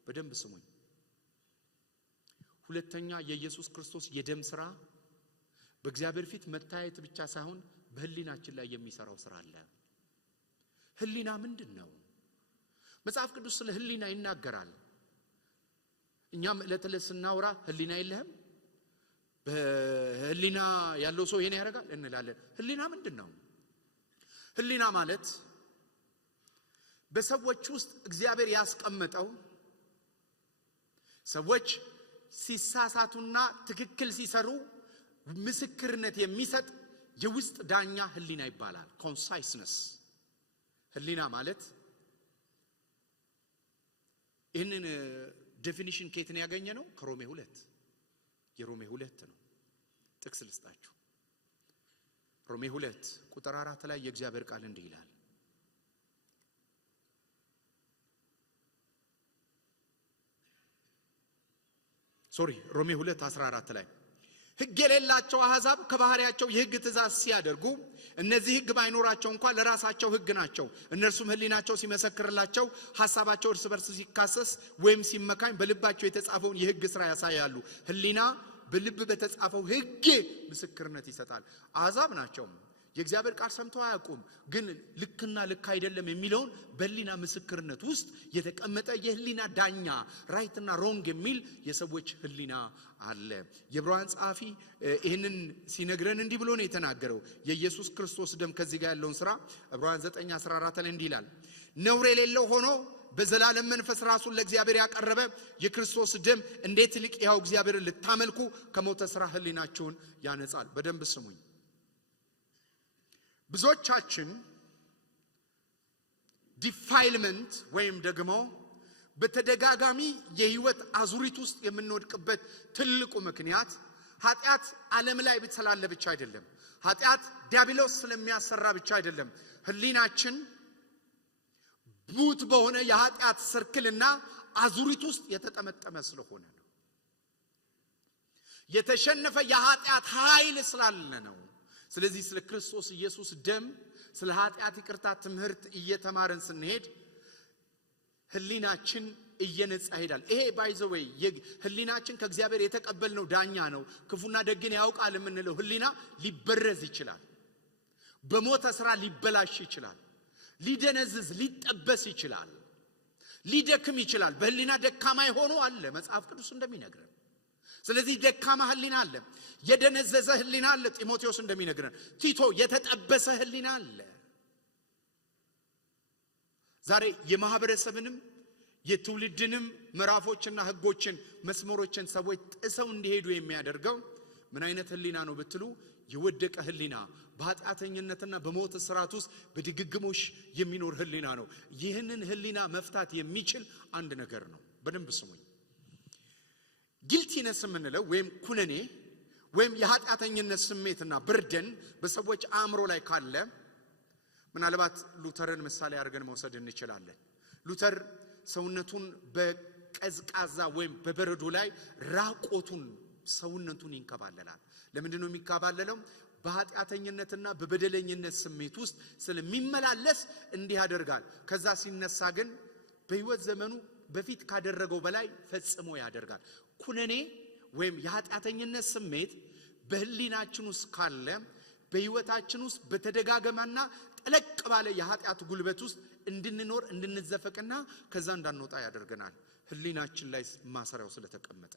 በደንብ ስሙኝ። ሁለተኛ የኢየሱስ ክርስቶስ የደም ስራ በእግዚአብሔር ፊት መታየት ብቻ ሳይሆን በህሊናችን ላይ የሚሰራው ስራ አለ። ህሊና ምንድነው? መጽሐፍ ቅዱስ ስለ ህሊና ይናገራል። እኛም ዕለት ዕለት ስናወራ ህሊና የለህም፣ በህሊና ያለው ሰው ይሄን ያደርጋል እንላለን። ህሊና ምንድነው? ህሊና ማለት በሰዎች ውስጥ እግዚአብሔር ያስቀመጠው ሰዎች ሲሳሳቱና ትክክል ሲሰሩ ምስክርነት የሚሰጥ የውስጥ ዳኛ ህሊና ይባላል። ኮንሳይስነስ ህሊና ማለት ይህንን ዴፊኒሽን ከየት ነው ያገኘነው? ከሮሜ 2 የሮሜ 2 ነው። ጥቅስ ልስጣችሁ። ሮሜ 2 ቁጥር 4 ላይ የእግዚአብሔር ቃል እንዲህ ይላል። ሮሜ 2:14 ላይ ሕግ የሌላቸው አሕዛብ ከባህሪያቸው የሕግ ትእዛዝ ሲያደርጉ እነዚህ ሕግ ባይኖራቸው እንኳን ለራሳቸው ሕግ ናቸው። እነርሱም ህሊናቸው ሲመሰክርላቸው ሐሳባቸው እርስ በርስ ሲካሰስ ወይም ሲመካኝ በልባቸው የተጻፈውን የሕግ ሥራ ያሳያሉ። ህሊና በልብ በተጻፈው ሕግ ምስክርነት ይሰጣል። አሕዛብ ናቸው። የእግዚአብሔር ቃል ሰምተው አያውቁም፣ ግን ልክና ልክ አይደለም የሚለውን በህሊና ምስክርነት ውስጥ የተቀመጠ የህሊና ዳኛ ራይትና ሮንግ የሚል የሰዎች ህሊና አለ። የዕብራውያን ጸሐፊ ይህንን ሲነግረን እንዲህ ብሎ ነው የተናገረው። የኢየሱስ ክርስቶስ ደም ከዚህ ጋር ያለውን ስራ ዕብራውያን 9:14 ላይ እንዲህ ይላል። ነውር የሌለው ሆኖ በዘላለም መንፈስ ራሱን ለእግዚአብሔር ያቀረበ የክርስቶስ ደም እንዴት ይልቅ ያው እግዚአብሔርን ልታመልኩ ከሞተ ስራ ህሊናችሁን ያነጻል። በደንብ ስሙኝ። ብዙዎቻችን ዲፋይልመንት ወይም ደግሞ በተደጋጋሚ የህይወት አዙሪት ውስጥ የምንወድቅበት ትልቁ ምክንያት ኃጢአት ዓለም ላይ ስላለ ብቻ አይደለም። ኃጢአት ዲያብሎስ ስለሚያሰራ ብቻ አይደለም። ህሊናችን ቡት በሆነ የኃጢአት ሰርክልና አዙሪት ውስጥ የተጠመጠመ ስለሆነ ነው። የተሸነፈ የኃጢአት ኃይል ስላለ ነው። ስለዚህ ስለ ክርስቶስ ኢየሱስ ደም ስለ ኃጢአት ይቅርታ ትምህርት እየተማረን ስንሄድ ህሊናችን እየነጻ ይሄዳል። ይሄ ባይ ዘ ዌይ ህሊናችን ከእግዚአብሔር የተቀበልነው ዳኛ ነው። ክፉና ደግን ያውቃል የምንለው ህሊና ሊበረዝ ይችላል። በሞተ ስራ ሊበላሽ ይችላል። ሊደነዝዝ ሊጠበስ ይችላል። ሊደክም ይችላል። በህሊና ደካማ የሆኑ አለ መጽሐፍ ቅዱስ እንደሚነግረን። ስለዚህ ደካማ ህሊና አለ፣ የደነዘዘ ህሊና አለ። ጢሞቴዎስ እንደሚነግረን ቲቶ የተጠበሰ ህሊና አለ። ዛሬ የማህበረሰብንም የትውልድንም ምዕራፎችና ህጎችን መስመሮችን ሰዎች ጥሰው እንዲሄዱ የሚያደርገው ምን አይነት ህሊና ነው ብትሉ የወደቀ ህሊና፣ በኃጢአተኝነትና በሞት ስርዓት ውስጥ በድግግሞሽ የሚኖር ህሊና ነው። ይህንን ህሊና መፍታት የሚችል አንድ ነገር ነው። በደንብ ስሙኝ። ጊልቲነስ የምንለው ወይም ኩነኔ ወይም የኃጢአተኝነት ስሜትና ብርደን በሰዎች አእምሮ ላይ ካለ ምናልባት ሉተርን ምሳሌ አድርገን መውሰድ እንችላለን። ሉተር ሰውነቱን በቀዝቃዛ ወይም በበረዶ ላይ ራቆቱን ሰውነቱን ይንከባለላል። ለምንድን ነው የሚከባለለው? በኃጢአተኝነትና በበደለኝነት ስሜት ውስጥ ስለሚመላለስ እንዲህ ያደርጋል። ከዛ ሲነሳ ግን በህይወት ዘመኑ በፊት ካደረገው በላይ ፈጽሞ ያደርጋል። ኩነኔ ወይም የኃጢአተኝነት ስሜት በህሊናችን ውስጥ ካለ በህይወታችን ውስጥ በተደጋገመና ጠለቅ ባለ የኃጢአት ጉልበት ውስጥ እንድንኖር እንድንዘፈቅና ከዛ እንዳንወጣ ያደርገናል። ህሊናችን ላይ ማሰሪያው ስለተቀመጠ።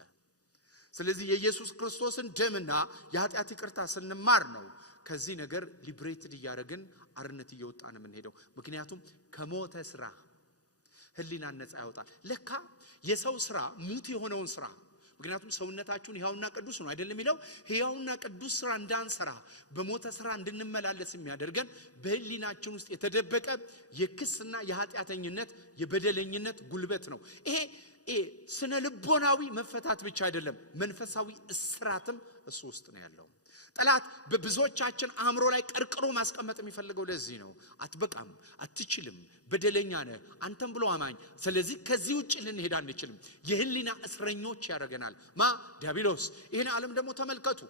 ስለዚህ የኢየሱስ ክርስቶስን ደምና የኃጢአት ይቅርታ ስንማር ነው ከዚህ ነገር ሊብሬትድ እያደረግን አርነት እየወጣን የምንሄደው። ምክንያቱም ከሞተ ስራ ህሊና ነፃ ያወጣል። ለካ የሰው ስራ ሙት የሆነውን ስራ ምክንያቱም ሰውነታችሁን ሕያውና ቅዱስ ነው አይደለም የሚለው። ሕያውና ቅዱስ ስራ እንዳንሰራ በሞተ ስራ እንድንመላለስ የሚያደርገን በህሊናችን ውስጥ የተደበቀ የክስና የኃጢአተኝነት የበደለኝነት ጉልበት ነው። ይሄ ስነ ልቦናዊ መፈታት ብቻ አይደለም፣ መንፈሳዊ እስራትም እሱ ውስጥ ነው ያለው። ጠላት በብዙዎቻችን አእምሮ ላይ ቀርቅሮ ማስቀመጥ የሚፈልገው ለዚህ ነው። አትበቃም፣ አትችልም፣ በደለኛ ነህ አንተም ብሎ አማኝ። ስለዚህ ከዚህ ውጭ ልንሄድ አንችልም። የህሊና እስረኞች ያደርገናል ዲያብሎስ። ይህን ዓለም ደግሞ ተመልከቱ።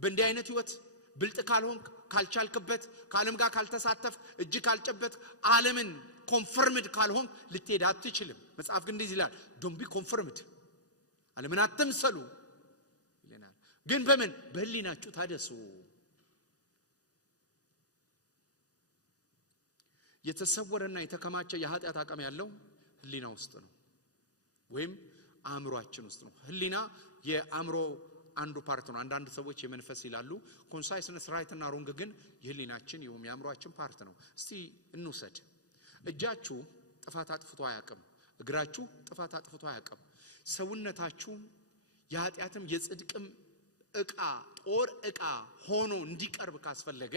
በእንዲህ አይነት ህይወት ብልጥ ካልሆንክ፣ ካልቻልክበት፣ ከዓለም ጋር ካልተሳተፍ፣ እጅ ካልጨበት፣ ዓለምን ኮንፈርምድ ካልሆንክ ልትሄድ አትችልም። መጽሐፍ ግን እንደዚህ ይላል፣ ዶንት ቢ ኮንፈርምድ፣ ዓለምን አትምሰሉ ይለናል። ግን በምን? በህሊናችሁ ታደሱ። የተሰወረና የተከማቸ የኃጢአት አቅም ያለው ህሊና ውስጥ ነው፣ ወይም አእምሮአችን ውስጥ ነው። ህሊና የአእምሮ አንዱ ፓርት ነው። አንዳንድ ሰዎች የመንፈስ ይላሉ። ኮንሳይስነስ ራይት እና ሮንግ ግን የህሊናችን የአእምሮአችን ፓርት ነው። እስቲ እንውሰድ። እጃችሁ ጥፋት አጥፍቶ አያውቅም። እግራችሁ ጥፋት አጥፍቶ አያውቅም። ሰውነታችሁ የኃጢአትም የጽድቅም ዕቃ ጦር ዕቃ ሆኖ እንዲቀርብ ካስፈለገ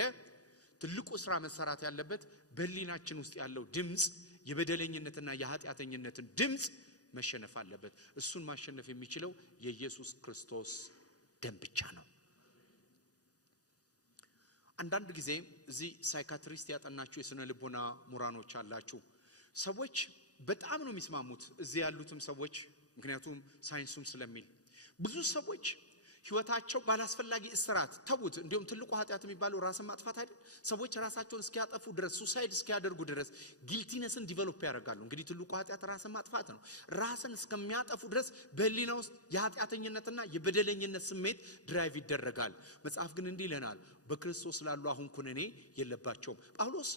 ትልቁ ስራ መሰራት ያለበት በህሊናችን ውስጥ ያለው ድምጽ የበደለኝነትና የኃጢአተኝነትን ድምጽ መሸነፍ አለበት። እሱን ማሸነፍ የሚችለው የኢየሱስ ክርስቶስ ደም ብቻ ነው። አንዳንድ ጊዜ እዚህ ሳይካትሪስት ያጠናችሁ የስነ ልቦና ሙራኖች አላችሁ። ሰዎች በጣም ነው የሚስማሙት እዚህ ያሉትም ሰዎች፣ ምክንያቱም ሳይንሱም ስለሚል ብዙ ሰዎች ህይወታቸው ባላስፈላጊ እስራት ተውት። እንዲሁም ትልቁ ኃጢአት የሚባለው ራስን ማጥፋት አይደል? ሰዎች ራሳቸውን እስኪያጠፉ ድረስ ሱሳይድ እስኪያደርጉ ድረስ ጊልቲነስን ዲቨሎፕ ያደርጋሉ። እንግዲህ ትልቁ ኃጢአት ራስን ማጥፋት ነው። ራስን እስከሚያጠፉ ድረስ በህሊና ውስጥ የኃጢአተኝነትና የበደለኝነት ስሜት ድራይቭ ይደረጋል። መጽሐፍ ግን እንዲህ ይለናል፣ በክርስቶስ ላሉ አሁን ኩነኔ የለባቸውም። ጳውሎስ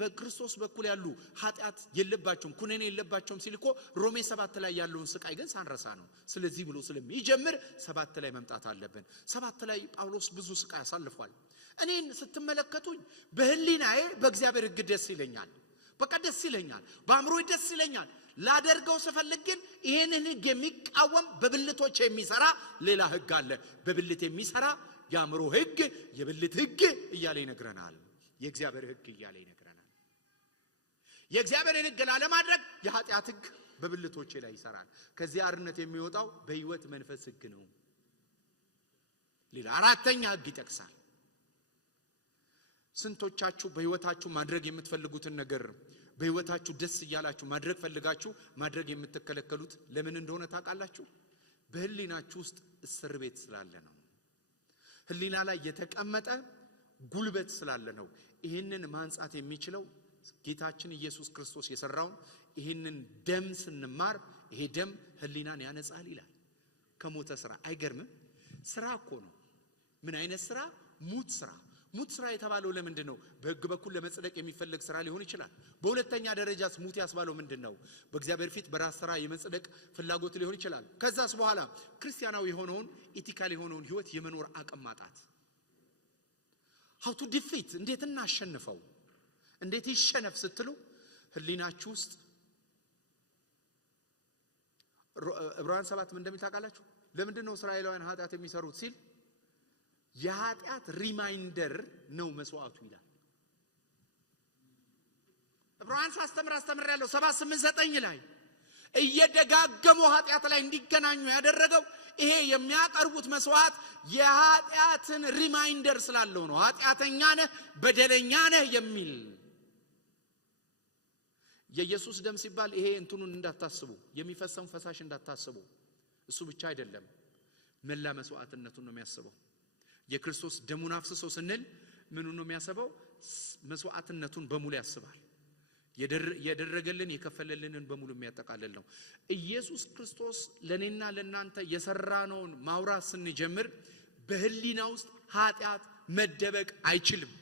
በክርስቶስ በኩል ያሉ ኃጢአት የለባቸውም ኩነኔ የለባቸውም ሲል እኮ ሮሜ 7 ላይ ያለውን ስቃይ ግን ሳንረሳ ነው። ስለዚህ ብሎ ስለሚጀምር 7 ላይ መምጣት አለብን። 7 ላይ ጳውሎስ ብዙ ስቃይ አሳልፏል። እኔን ስትመለከቱኝ በህሊናዬ በእግዚአብሔር ሕግ ደስ ይለኛል። በቃ ደስ ይለኛል፣ በአእምሮዬ ደስ ይለኛል። ላደርገው ስፈልግ ግን ይሄንን ሕግ የሚቃወም በብልቶች የሚሰራ ሌላ ሕግ አለ። በብልት የሚሰራ የአእምሮ ሕግ የብልት ሕግ እያለ ይነግረናል። የእግዚአብሔር ሕግ እያለ ይነግረናል። የእግዚአብሔርን ሕግ ላለማድረግ የኃጢአት ሕግ በብልቶቼ ላይ ይሰራል። ከዚህ አርነት የሚወጣው በህይወት መንፈስ ሕግ ነው። ሌላ አራተኛ ሕግ ይጠቅሳል። ስንቶቻችሁ በህይወታችሁ ማድረግ የምትፈልጉትን ነገር በህይወታችሁ ደስ እያላችሁ ማድረግ ፈልጋችሁ ማድረግ የምትከለከሉት ለምን እንደሆነ ታውቃላችሁ? በህሊናችሁ ውስጥ እስር ቤት ስላለ ነው። ህሊና ላይ የተቀመጠ ጉልበት ስላለ ነው። ይህንን ማንጻት የሚችለው ጌታችን ኢየሱስ ክርስቶስ የሰራውን ይህንን ደም ስንማር ይሄ ደም ህሊናን ያነጻል ይላል። ከሞተ ስራ አይገርምም? ስራ እኮ ነው። ምን አይነት ስራ? ሙት ስራ። ሙት ስራ የተባለው ለምንድን ነው? በህግ በኩል ለመጽደቅ የሚፈልግ ስራ ሊሆን ይችላል። በሁለተኛ ደረጃስ ሙት ያስባለው ምንድን ነው? በእግዚአብሔር ፊት በራስ ስራ የመጽደቅ ፍላጎት ሊሆን ይችላል። ከዛስ በኋላ ክርስቲያናዊ የሆነውን ኢቲካል የሆነውን ህይወት የመኖር አቅም ማጣት። how to defeat እንዴት እናሸንፈው? እንዴት ይሸነፍ ስትሉ ህሊናችሁ ውስጥ ዕብራውያን 7 ምን እንደሚል ታውቃላችሁ? ለምንድን ነው እስራኤላውያን ኃጢአት የሚሰሩት ሲል የኃጢአት ሪማይንደር ነው መስዋዕቱ ይላል። ዕብራውያን አስተምር ያለው 7 8 9 ላይ እየደጋገሙ ኃጢአት ላይ እንዲገናኙ ያደረገው ይሄ የሚያቀርቡት መስዋዕት የኃጢአትን ሪማይንደር ስላለው ነው። ኃጢአተኛ ነህ፣ በደለኛ ነህ የሚል የኢየሱስ ደም ሲባል ይሄ እንትኑን እንዳታስቡ፣ የሚፈሰው ፈሳሽ እንዳታስቡ። እሱ ብቻ አይደለም፣ መላ መስዋዕትነቱን ነው የሚያስበው። የክርስቶስ ደሙን አፍስሶ ስንል ምኑን ነው የሚያስበው? መስዋዕትነቱን በሙሉ ያስባል። የደረገልን የከፈለልንን በሙሉ የሚያጠቃልል ነው። ኢየሱስ ክርስቶስ ለኔና ለናንተ የሰራነውን ማውራት ስንጀምር በህሊና ውስጥ ኃጢአት መደበቅ አይችልም።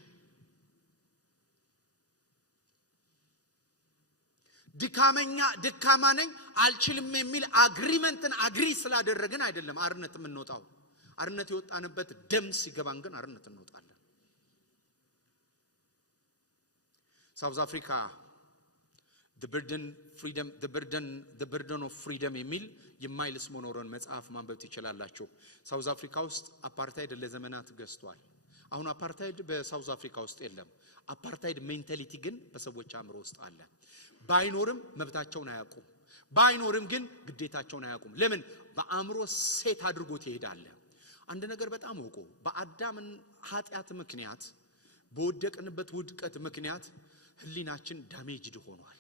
ድካማ ነኝ አልችልም የሚል አግሪመንትን አግሪ ስላደረግን አይደለም አርነት የምንወጣው። አርነት የወጣንበት ደም ሲገባን ግን አርነት እንወጣለን። ሳውዝ አፍሪካ the burden of freedom የሚል የማይልስ ሞኖሮን መጽሐፍ ማንበብ ትችላላችሁ። ሳውዝ አፍሪካ ውስጥ አፓርታይድ ለዘመናት ገዝቷል። አሁን አፓርታይድ በሳውዝ አፍሪካ ውስጥ የለም። አፓርታይድ ሜንታሊቲ ግን በሰዎች አእምሮ ውስጥ አለ። ባይኖርም መብታቸውን አያውቁም፣ ባይኖርም ግን ግዴታቸውን አያውቁም። ለምን? በአእምሮ ሴት አድርጎት ይሄዳል። አንድ ነገር በጣም ወቆ በአዳምን ኃጢአት ምክንያት በወደቅንበት ውድቀት ምክንያት ህሊናችን ዳሜጅድ ሆኗል።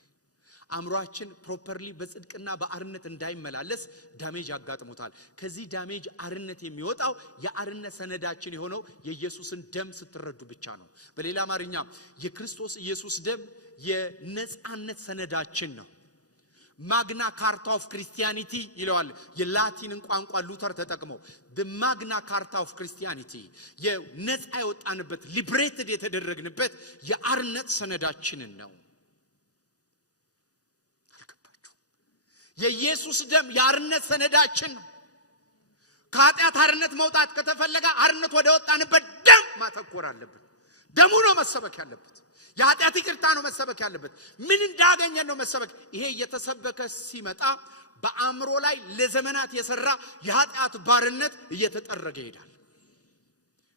አእምሮአችን ፕሮፐርሊ በጽድቅና በአርነት እንዳይመላለስ ዳሜጅ አጋጥሞታል። ከዚህ ዳሜጅ አርነት የሚወጣው የአርነት ሰነዳችን የሆነው የኢየሱስን ደም ስትረዱ ብቻ ነው። በሌላ አማርኛ የክርስቶስ ኢየሱስ ደም የነጻነት ሰነዳችን ነው። ማግና ካርታ ኦፍ ክርስቲያኒቲ ይለዋል የላቲንን ቋንቋ ሉተር ተጠቅመው። በማግና ካርታ ኦፍ ክርስቲያኒቲ የነጻ የወጣንበት ሊብሬትድ የተደረግንበት የአርነት ሰነዳችንን ነው። የኢየሱስ ደም የአርነት ሰነዳችን ነው። ከኃጢአት አርነት መውጣት ከተፈለገ አርነት ወደ ወጣንበት ደም ማተኮር አለብን። ደሙ ነው መሰበክ ያለበት። የኃጢአት ይቅርታ ነው መሰበክ ያለበት። ምን እንዳገኘን ነው መሰበክ። ይሄ እየተሰበከ ሲመጣ በአእምሮ ላይ ለዘመናት የሰራ የኃጢአት ባርነት እየተጠረገ ይሄዳል።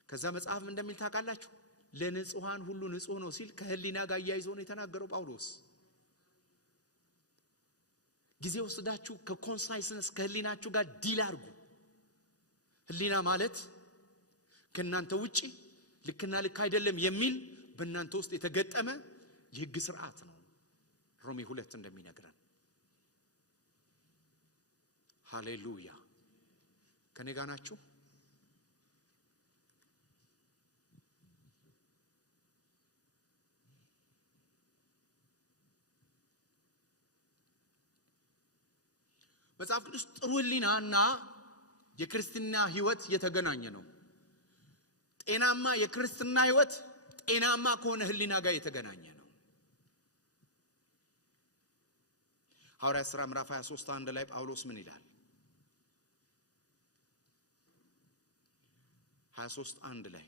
ከዛ መጽሐፍ እንደሚል ታውቃላችሁ፣ ለንጹሃን ሁሉ ንጹህ ነው ሲል ከህሊና ጋር ያይዞ ነው የተናገረው ጳውሎስ። ጊዜ ወስዳችሁ ከኮንሳይስነስ ከህሊናችሁ ጋር ዲል አድርጉ። ህሊና ማለት ከናንተ ውጪ ልክና ልክ አይደለም የሚል በእናንተ ውስጥ የተገጠመ የህግ ስርዓት ነው። ሮሜ 2 እንደሚነግረን። ሃሌሉያ። ከኔ ጋር ናችሁ? መጽሐፍ ቅዱስ ጥሩ ህሊናና የክርስትና ህይወት የተገናኘ ነው። ጤናማ የክርስትና ህይወት ጤናማ ከሆነ ህሊና ጋር የተገናኘ ነው። ሐዋርያት ሥራ ምዕራፍ 23:1 ላይ ጳውሎስ ምን ይላል? 23:1 ላይ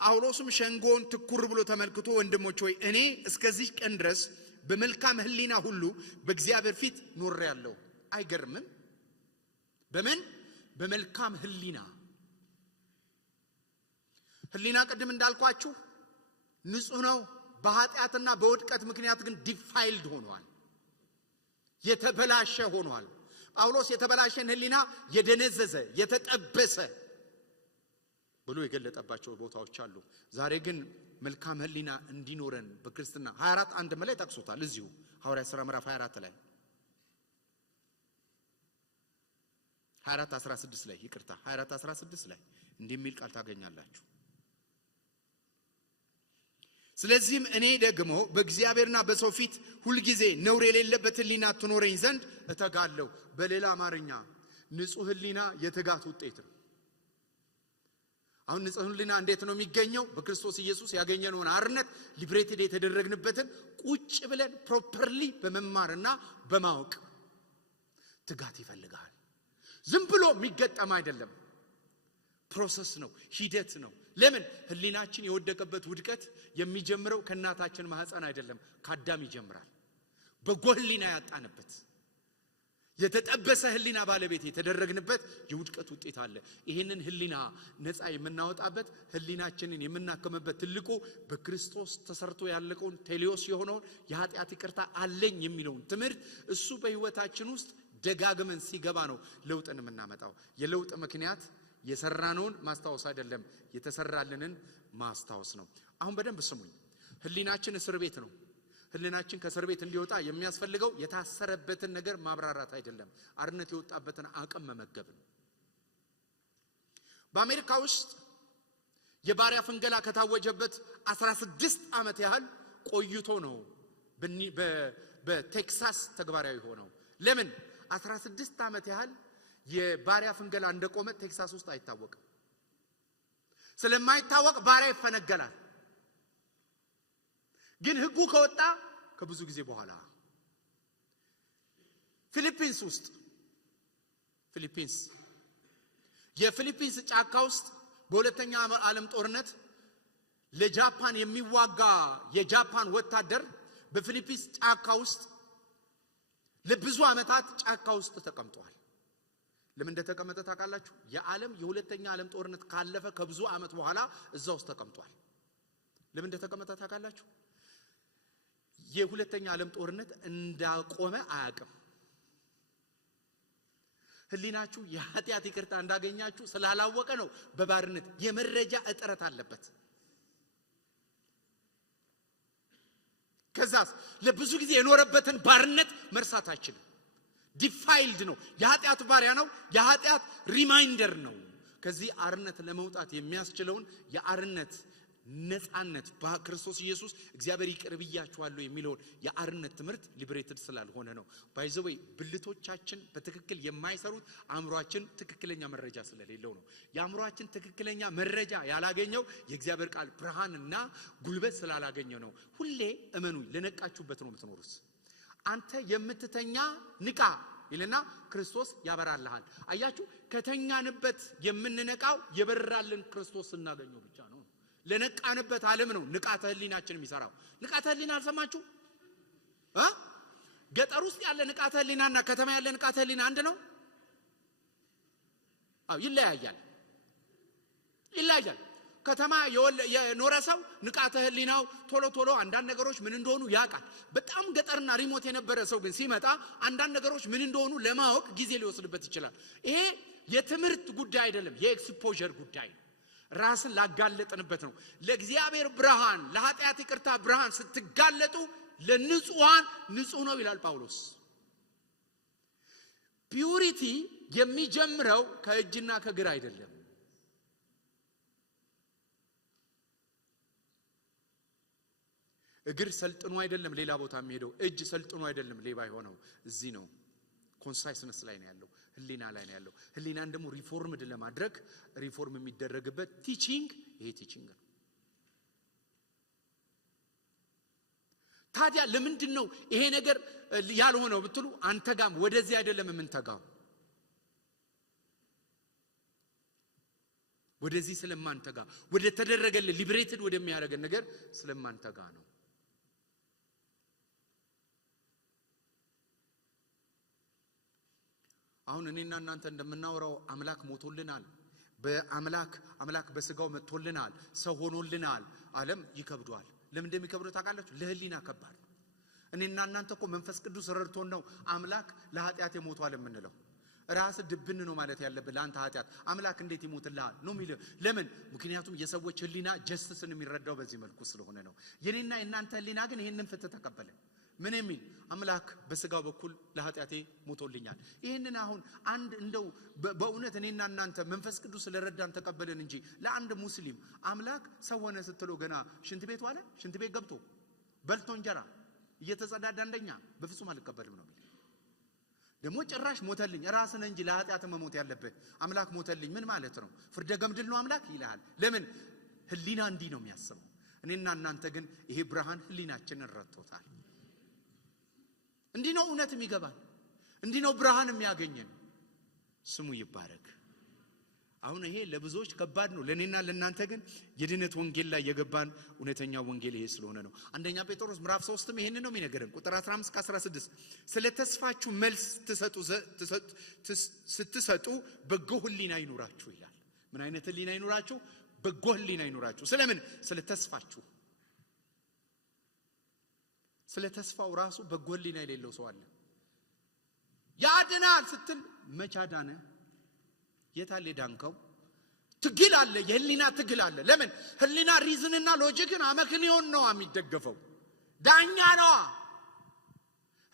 ጳውሎስም ሸንጎን ትኩር ብሎ ተመልክቶ ወንድሞች ሆይ እኔ እስከዚህ ቀን ድረስ በመልካም ህሊና ሁሉ በእግዚአብሔር ፊት ኖሬአለሁ። አይገርምም? በምን? በመልካም ህሊና። ህሊና ቅድም እንዳልኳችሁ ንጹህ ነው። በኃጢአትና በውድቀት ምክንያት ግን ዲፋይልድ ሆኗል፣ የተበላሸ ሆኗል። ጳውሎስ የተበላሸን ህሊና የደነዘዘ የተጠበሰ ብሎ የገለጠባቸው ቦታዎች አሉ። ዛሬ ግን መልካም ህሊና እንዲኖረን በክርስትና 24:1 ላይ ጠቅሶታል። እዚሁ ሐዋርያት ሥራ ምዕራፍ 24 ላይ 24:16 ላይ 24:16 ላይ እንዲህ የሚል ቃል ታገኛላችሁ። ስለዚህም እኔ ደግሞ በእግዚአብሔርና በሰው ፊት ሁልጊዜ ነውር የሌለበት ህሊና ትኖረኝ ዘንድ እተጋለሁ። በሌላ አማርኛ ንጹህ ህሊና የትጋት ውጤት ነው። አሁን ንጹህ ህሊና እንዴት ነው የሚገኘው? በክርስቶስ ኢየሱስ ያገኘነውን አርነት ሊብሬትድ የተደረግንበትን ቁጭ ብለን ፕሮፐርሊ በመማርና በማወቅ ትጋት ይፈልጋል። ዝም ብሎ የሚገጠም አይደለም። ፕሮሰስ ነው፣ ሂደት ነው። ለምን? ህሊናችን የወደቀበት ውድቀት የሚጀምረው ከእናታችን ማህፀን አይደለም፣ ከአዳም ይጀምራል። በጎ ህሊና ያጣንበት የተጠበሰ ህሊና ባለቤት የተደረግንበት የውድቀት ውጤት አለ። ይሄንን ህሊና ነፃ የምናወጣበት ህሊናችንን የምናከመበት ትልቁ በክርስቶስ ተሰርቶ ያለቀውን ቴሌዎስ የሆነውን የኃጢአት ይቅርታ አለኝ የሚለውን ትምህርት እሱ በህይወታችን ውስጥ ደጋግመን ሲገባ ነው ለውጥን የምናመጣው። የለውጥ ምክንያት የሰራነውን ማስታወስ አይደለም፣ የተሰራልንን ማስታወስ ነው። አሁን በደንብ ስሙኝ። ህሊናችን እስር ቤት ነው። ህሊናችን ከእስር ቤት እንዲወጣ የሚያስፈልገው የታሰረበትን ነገር ማብራራት አይደለም፣ አርነት የወጣበትን አቅም መመገብ ነው። በአሜሪካ ውስጥ የባሪያ ፍንገላ ከታወጀበት 16 ዓመት ያህል ቆይቶ ነው በቴክሳስ ተግባራዊ ሆነው። ለምን? 16 ዓመት ያህል የባሪያ ፍንገላ እንደቆመ ቴክሳስ ውስጥ አይታወቅም። ስለማይታወቅ ባሪያ ይፈነገላል። ግን ህጉ ከወጣ ከብዙ ጊዜ በኋላ ፊሊፒንስ የፊሊፒንስ ጫካ ውስጥ በሁለተኛ ዓለም ጦርነት ለጃፓን የሚዋጋ የጃፓን ወታደር በፊሊፒንስ ጫካ ውስጥ ለብዙ ዓመታት ጫካ ውስጥ ተቀምጧል። ለምን እንደተቀመጠ ታውቃላችሁ? የዓለም የሁለተኛ ዓለም ጦርነት ካለፈ ከብዙ ዓመት በኋላ እዛ ውስጥ ተቀምጧል። ለምን እንደተቀመጠ ታውቃላችሁ? የሁለተኛ ዓለም ጦርነት እንዳቆመ አያውቅም። ህሊናችሁ የኃጢአት ይቅርታ እንዳገኛችሁ ስላላወቀ ነው በባርነት። የመረጃ እጥረት አለበት። ከዛስ ለብዙ ጊዜ የኖረበትን ባርነት መርሳት አይችልም። ዲፋይልድ ነው። የኃጢአት ባሪያ ነው። የኃጢአት ሪማይንደር ነው። ከዚህ አርነት ለመውጣት የሚያስችለውን የአርነት ነፃነት በክርስቶስ ኢየሱስ እግዚአብሔር ይቅር ብያችኋለሁ የሚለውን የአርነት ትምህርት ሊብሬትድ ስላልሆነ ነው። ባይዘወይ ብልቶቻችን በትክክል የማይሰሩት አእምሮአችን ትክክለኛ መረጃ ስለሌለው ነው። የአእምሮአችን ትክክለኛ መረጃ ያላገኘው የእግዚአብሔር ቃል ብርሃንና ጉልበት ስላላገኘው ነው። ሁሌ እመኑ፣ ለነቃችሁበት ነው የምትኖሩት። አንተ የምትተኛ ንቃ ይልና ክርስቶስ ያበራልሃል። አያችሁ፣ ከተኛንበት የምንነቃው የበራልን ክርስቶስ ስናገኘው ብቻ ነው። ለነቃንበት ዓለም ነው ንቃተ ህሊናችን የሚሰራው። ንቃተ ህሊና አልሰማችሁ? ገጠር ውስጥ ያለ ንቃተ ህሊናና ከተማ ያለ ንቃተ ህሊና አንድ ነው? ይለያያል። ከተማ የኖረ ሰው ንቃተ ህሊናው ቶሎ አንዳንድ ነገሮች ምን እንደሆኑ ያውቃል። በጣም ገጠርና ሪሞት የነበረ ሰው ግን ሲመጣ አንዳንድ ነገሮች ምን እንደሆኑ ለማወቅ ጊዜ ሊወስድበት ይችላል። ይሄ የትምህርት ጉዳይ አይደለም፣ የኤክስፖዠር ጉዳይ ነው። ራስን ላጋለጥንበት ነው። ለእግዚአብሔር ብርሃን፣ ለኃጢአት ይቅርታ ብርሃን ስትጋለጡ ለንጹሃን ንጹህ ነው ይላል ጳውሎስ። ፒዩሪቲ የሚጀምረው ከእጅና ከእግር አይደለም። እግር ሰልጥኖ አይደለም ሌላ ቦታ የሚሄደው። እጅ ሰልጥኖ አይደለም ሌባ የሆነው። እዚህ ነው፣ ኮንሳይስነስ ላይ ነው ያለው፣ ህሊና ላይ ነው ያለው። ህሊናን ደግሞ ሪፎርምድ ለማድረግ ሪፎርም የሚደረግበት ቲቺንግ፣ ይሄ ቲቺንግ ነው። ታዲያ ለምንድን ነው ይሄ ነገር ያልሆነው ብትሉ፣ አንተጋም። ወደዚህ አይደለም የምንተጋው፣ ወደዚህ ስለማንተጋ፣ ወደ ተደረገልን ሊብሬትድ ወደሚያደርገን ነገር ስለማንተጋ ነው። አሁን እኔና እናንተ እንደምናወራው አምላክ ሞቶልናል። አምላክ በስጋው መጥቶልናል፣ ሰው ሆኖልናል። ዓለም ይከብዷል። ለምን እንደሚከብደው ታውቃላችሁ? ለህሊና ከባድ ነው። እኔና እናንተ እኮ መንፈስ ቅዱስ ረድቶን ነው አምላክ ለኃጢአት የሞቷል የምንለው። ራስ ድብን ነው ማለት ያለብን። ለአንተ ኃጢአት አምላክ እንዴት ይሞትልሃል ነው የሚለው። ለምን? ምክንያቱም የሰዎች ህሊና ጀስትስን የሚረዳው በዚህ መልኩ ስለሆነ ነው። የኔና የእናንተ ህሊና ግን ይሄንን ፍትህ ተቀበለ። ምን የሚል? አምላክ በስጋው በኩል ለኃጢአቴ ሞቶልኛል። ይሄንን አሁን አንድ እንደው በእውነት እኔና እናንተ መንፈስ ቅዱስ ስለረዳን ተቀበልን እንጂ ለአንድ ሙስሊም አምላክ ሰው ሆነ ስትለው ገና ሽንት ቤት ዋለ፣ ሽንት ቤት ገብቶ በልቶ እንጀራ እየተጸዳዳ እንደኛ በፍጹም አልቀበልም ነው። ደግሞ ጭራሽ ሞተልኝ። ራስን እንጂ ለኃጢአት መሞት ያለበት አምላክ ሞተልኝ ምን ማለት ነው? ፍርደ ገምድል ነው አምላክ ይልሃል። ለምን? ህሊና እንዲህ ነው የሚያስበው። እኔና እናንተ ግን ይሄ ብርሃን ህሊናችንን ረድቶታል። እንዲህ ነው እውነት የሚገባን፣ እንዲህ ነው ብርሃን የሚያገኘን። ስሙ ይባረክ። አሁን ይሄ ለብዙዎች ከባድ ነው፣ ለኔና ለእናንተ ግን የድነት ወንጌል ላይ የገባን እውነተኛ ወንጌል ይሄ ስለሆነ ነው። አንደኛ ጴጥሮስ ምዕራፍ 3 ይሄንን ነው የሚነገረን። ቁጥር 15-16 ስለ ተስፋችሁ መልስ ስትሰጡ በጎ ህሊና ይኑራችሁ ይላል። ምን አይነት ህሊና ይኑራችሁ? በጎ ህሊና ይኑራችሁ። ስለምን? ስለ ተስፋችሁ። ስለ ተስፋው ራሱ በጎ ህሊና የሌለው ሰው አለ። ያድናል ስትል መች አዳነ? የታለ ዳንከው? ትግል አለ፣ የህሊና ትግል አለ። ለምን? ህሊና ሪዝንና ሎጂክን አመክንዮን ነው የሚደገፈው፣ ዳኛ ነው።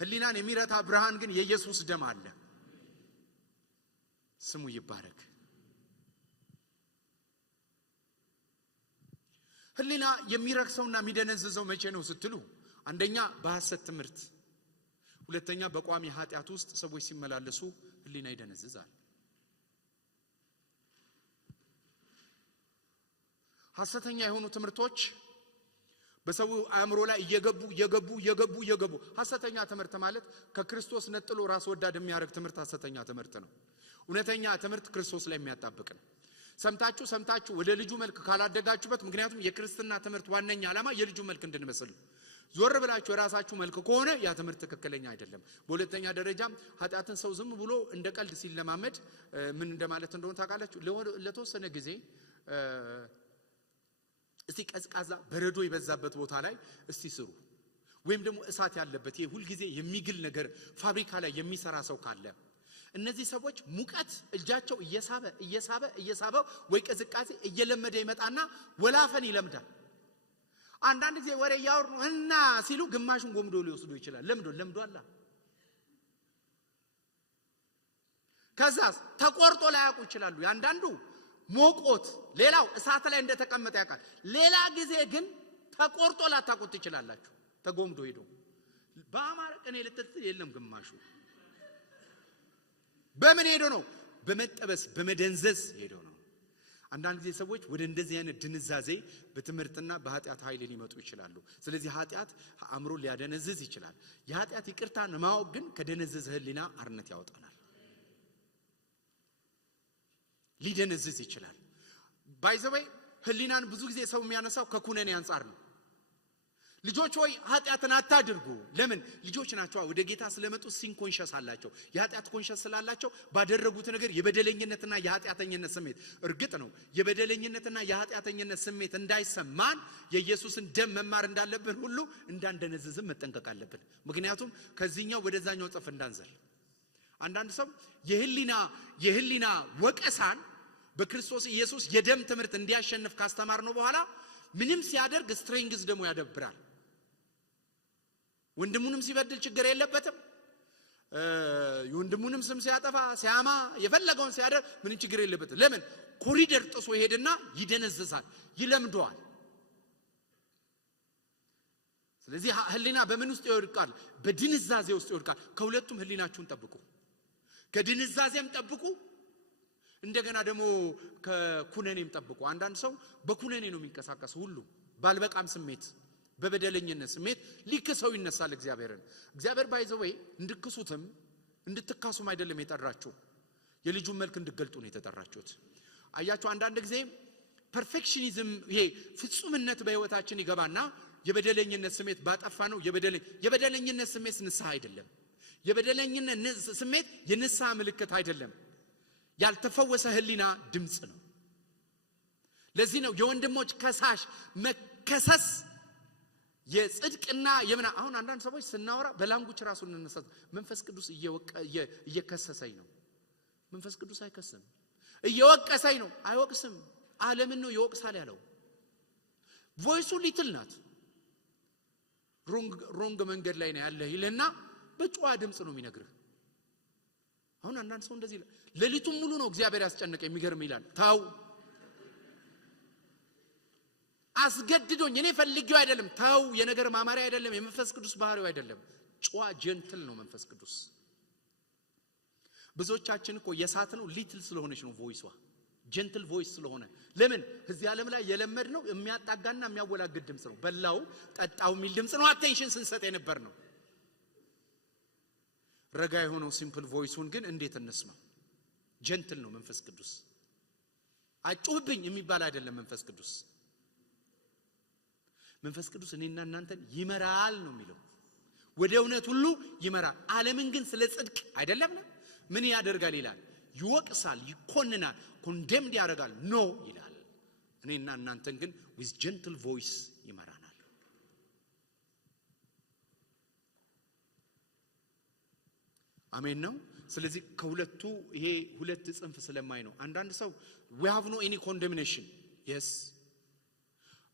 ህሊናን የሚረታ ብርሃን ግን የኢየሱስ ደም አለ። ስሙ ይባረክ። ህሊና የሚረክሰውና የሚደነዝዘው መቼ ነው ስትሉ፣ አንደኛ በሐሰት ትምህርት፣ ሁለተኛ በቋሚ ኃጢአት ውስጥ ሰዎች ሲመላለሱ ህሊና ይደነዝዛል። ሐሰተኛ የሆኑ ትምህርቶች በሰው አእምሮ ላይ እየገቡ ሐሰተኛ ትምህርት ማለት ከክርስቶስ ነጥሎ ራስ ወዳድ የሚያደርግ ትምህርት ሐሰተኛ ትምህርት ነው። እውነተኛ ትምህርት ክርስቶስ ላይ የሚያጣብቅ ነው። ሰምታችሁ ወደ ልጁ መልክ ካላደጋችሁበት፣ ምክንያቱም የክርስትና ትምህርት ዋነኛ ዓላማ የልጁ መልክ እንድንመስል። ዞር ብላችሁ የራሳችሁ መልክ ከሆነ ያ ትምህርት ትክክለኛ አይደለም። በሁለተኛ ደረጃ ኃጢአትን ሰው ዝም ብሎ እንደ ቀልድ ሲለማመድ ምን እንደማለት እንደሆነ ታውቃላችሁ? ለተወሰነ ጊዜ እስቲ ቀዝቃዛ በረዶ የበዛበት ቦታ ላይ እስቲ ስሩ፣ ወይም ደግሞ እሳት ያለበት ይሄ ሁሉ ጊዜ የሚግል ነገር ፋብሪካ ላይ የሚሰራ ሰው ካለ እነዚህ ሰዎች ሙቀት እጃቸው እየሳበ ወይ ቅዝቃዜ እየለመደ ይመጣና ወላፈን ይለምዳል። አንዳንድ ጊዜ ወሬ ያወሩ እና ሲሉ ግማሹን ጎምዶ ሊወስዱ ይችላል። ለምዷል። ከዛስ ተቆርጦ ላያውቁ ይችላሉ። ያንዳንዱ ሞቆት ሌላው እሳት ላይ እንደተቀመጠ ያውቃል። ሌላ ጊዜ ግን ተቆርጦ ላታውቁት ትችላላችሁ። ተጎምዶ ሄዶ በአማረ ቀን ልትል የለም። ግማሹ በምን ሄዶ ነው? በመጠበስ በመደንዘዝ ሄዶ ነው። አንዳንድ ጊዜ ሰዎች ወደ እንደዚህ አይነት ድንዛዜ በትምህርትና በኃጢአት ኃይል ሊመጡ ይችላሉ። ስለዚህ ኃጢአት አእምሮ ሊያደነዝዝ ይችላል። የኃጢአት ይቅርታን ማወቅ ግን ከደነዘዘ ህሊና አርነት ያወጣናል። ሊደነዝዝ ይችላል። ባይዘወይ ህሊናን ብዙ ጊዜ ሰው የሚያነሳው ከኩነኔ አንፃር ነው። ልጆች ሆይ ኃጢአትን አታድርጉ። ለምን? ልጆች ናቸው። ወደ ጌታ ስለመጡ ሲንኮንሸስ አላቸው። የኃጢአት ኮንሸስ ስላላቸው ባደረጉት ነገር የበደለኝነትና የኃጢአተኝነት ስሜት እርግጥ ነው የበደለኝነትና የኃጢአተኝነት ስሜት እንዳይሰማን የኢየሱስን ደም መማር እንዳለብን ሁሉ እንዳንደነዝዝም መጠንቀቅ አለብን። ምክንያቱም ከዚህኛው ወደዛኛው ጽፍ እንዳንዘል። አንዳንድ ሰው የህሊና ወቀሳን በክርስቶስ ኢየሱስ የደም ትምህርት እንዲያሸንፍ ካስተማር ነው በኋላ ምንም ሲያደርግ ስትሬንግዝ ደግሞ ያደብራል። ወንድሙንም ሲበድል ችግር የለበትም። የወንድሙንም ስም ሲያጠፋ ሲያማ የፈለገውን ሲያደርግ ምንም ችግር የለበትም። ለምን? ኮሪደር ጥሶ ይሄድና ይደነዝዛል፣ ይለምደዋል። ስለዚህ ህሊና በምን ውስጥ ይወድቃል? በድንዛዜ ውስጥ ይወድቃል። ከሁለቱም ህሊናችሁን ጠብቁ። ከድንዛዜም ጠብቁ፣ እንደገና ደግሞ ከኩነኔም ጠብቁ። አንዳንድ ሰው በኩነኔ ነው የሚንቀሳቀስ። ሁሉ ባልበቃም ስሜት በበደለኝነት ስሜት ሊክሰው ይነሳል እግዚአብሔርን። እግዚአብሔር ባይዘወይ እንድክሱትም እንድትካሱም አይደለም የጠራችሁ፣ የልጁን መልክ እንድገልጡ ነው የተጠራችሁት። አያችሁ፣ አንዳንድ ጊዜ ፐርፌክሽኒዝም ይሄ ፍጹምነት በህይወታችን ይገባና የበደለኝነት ስሜት ባጠፋ ነው የበደለኝነት ስሜት ንስሐ አይደለም። የበደለኝነት ስሜት የንስሐ ምልክት አይደለም። ያልተፈወሰ ህሊና ድምጽ ነው። ለዚህ ነው የወንድሞች ከሳሽ መከሰስ የጽድቅና የምና። አሁን አንዳንድ ሰዎች ስናወራ በላንጉች ራሱ እንነሳት። መንፈስ ቅዱስ እየከሰሰኝ ነው። መንፈስ ቅዱስ አይከስም። እየወቀሰኝ ነው። አይወቅስም። ዓለምን ነው ይወቅሳል ያለው። ቮይሱ ሊትል ናት። ሮንግ መንገድ ላይ ነው ያለ ይልና በጨዋ ድምጽ ነው የሚነግርህ። አሁን አንዳንድ ሰው እንደዚህ ሌሊቱን ሙሉ ነው እግዚአብሔር ያስጨነቀ የሚገርም ይላል። ታው አስገድዶኝ እኔ ፈልጌው አይደለም። ታው የነገር ማማሪያ አይደለም። የመንፈስ ቅዱስ ባህሪው አይደለም። ጨዋ ጀንትል ነው መንፈስ ቅዱስ። ብዙዎቻችን እኮ የሳት ነው ሊትል ስለሆነች ነው ቮይሷ፣ ጀንትል ቮይስ ስለሆነ። ለምን? እዚህ ዓለም ላይ የለመድ ነው የሚያጣጋና የሚያወላግድ ድምጽ ነው። በላው ጠጣው የሚል ድምጽ ነው። አቴንሽን ስንሰጥ የነበር ነው። ረጋ የሆነው ሲምፕል ቮይሱን ግን እንዴት እንስማ? ጀንትል ነው መንፈስ ቅዱስ። አጩህብኝ የሚባል አይደለም መንፈስ ቅዱስ። መንፈስ ቅዱስ እኔና እናንተን ይመራል ነው የሚለው። ወደ እውነት ሁሉ ይመራል። ዓለምን ግን ስለ ጽድቅ አይደለም ምን ያደርጋል ይላል? ይወቅሳል፣ ይኮንናል፣ ኮንደምድ ያደርጋል ኖ ይላል። እኔና እናንተን ግን with gentle voice ይመራናል። አሜን ነው። ስለዚህ ከሁለቱ ይሄ ሁለት ጽንፍ ስለማይ ነው። አንዳንድ ሰው we have no any condemnation yes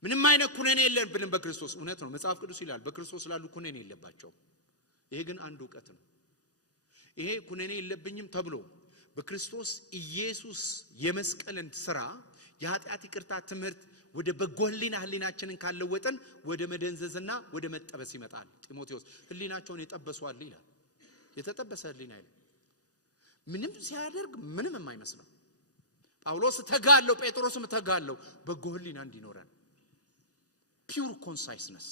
ምንም አይነት ኩነኔ የለብንም በክርስቶስ። እውነት ነው፣ መጽሐፍ ቅዱስ ይላል በክርስቶስ ላሉ ኩነኔ የለባቸው። ይሄ ግን አንድ ዕውቀት ነው። ይሄ ኩነኔ የለብኝም ተብሎ በክርስቶስ ኢየሱስ የመስቀልን ስራ የኃጢአት ይቅርታ ትምህርት ወደ በጎ ህሊናችንን ካለወጠን ወደ መደንዘዝና ወደ መጠበስ ይመጣል። ጢሞቴዎስ ህሊናቸውን የጠበሷል ይላል። የተጠበሰ ህሊና ይላል ምንም ሲያደርግ ምንም የማይመስለው። ጳውሎስ ተጋለው፣ ጴጥሮስም ተጋለው በጎ ህሊና እንዲኖረን ፒውር ኮንሳይስነስ።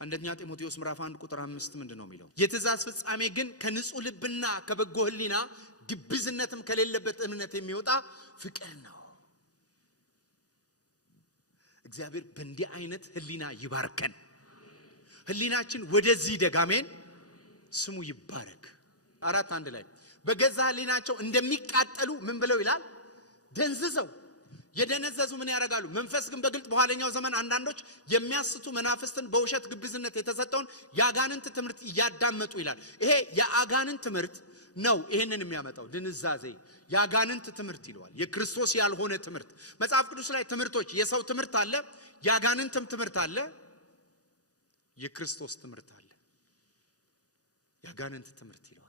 አንደኛ ጢሞቴዎስ ምዕራፍ 1 ቁጥር 5 ምንድነው የሚለው? የትእዛዝ ፍጻሜ ግን ከንጹህ ልብና ከበጎ ሕሊና ግብዝነትም ከሌለበት እምነት የሚወጣ ፍቅር ነው። እግዚአብሔር በእንዲህ አይነት ሕሊና ይባርከን። ሕሊናችን ወደዚህ ደጋሜን ስሙ ይባረክ። 4:1 ላይ በገዛ ሕሊናቸው እንደሚቃጠሉ ምን ብለው ይላል? ደንዝዘው የደነዘዙ ምን ያደርጋሉ? መንፈስ ግን በግልጥ በኋለኛው ዘመን አንዳንዶች የሚያስቱ መናፍስትን በውሸት ግብዝነት የተሰጠውን የአጋንንት ትምህርት እያዳመጡ ይላል። ይሄ የአጋንንት ትምህርት ነው ይሄንን የሚያመጣው ድንዛዜ። የአጋንንት ትምህርት ይለዋል። የክርስቶስ ያልሆነ ትምህርት። መጽሐፍ ቅዱስ ላይ ትምህርቶች፣ የሰው ትምህርት አለ፣ የአጋንንትም ትምህርት አለ፣ የክርስቶስ ትምህርት አለ። የአጋንንት ትምህርት ይለዋል።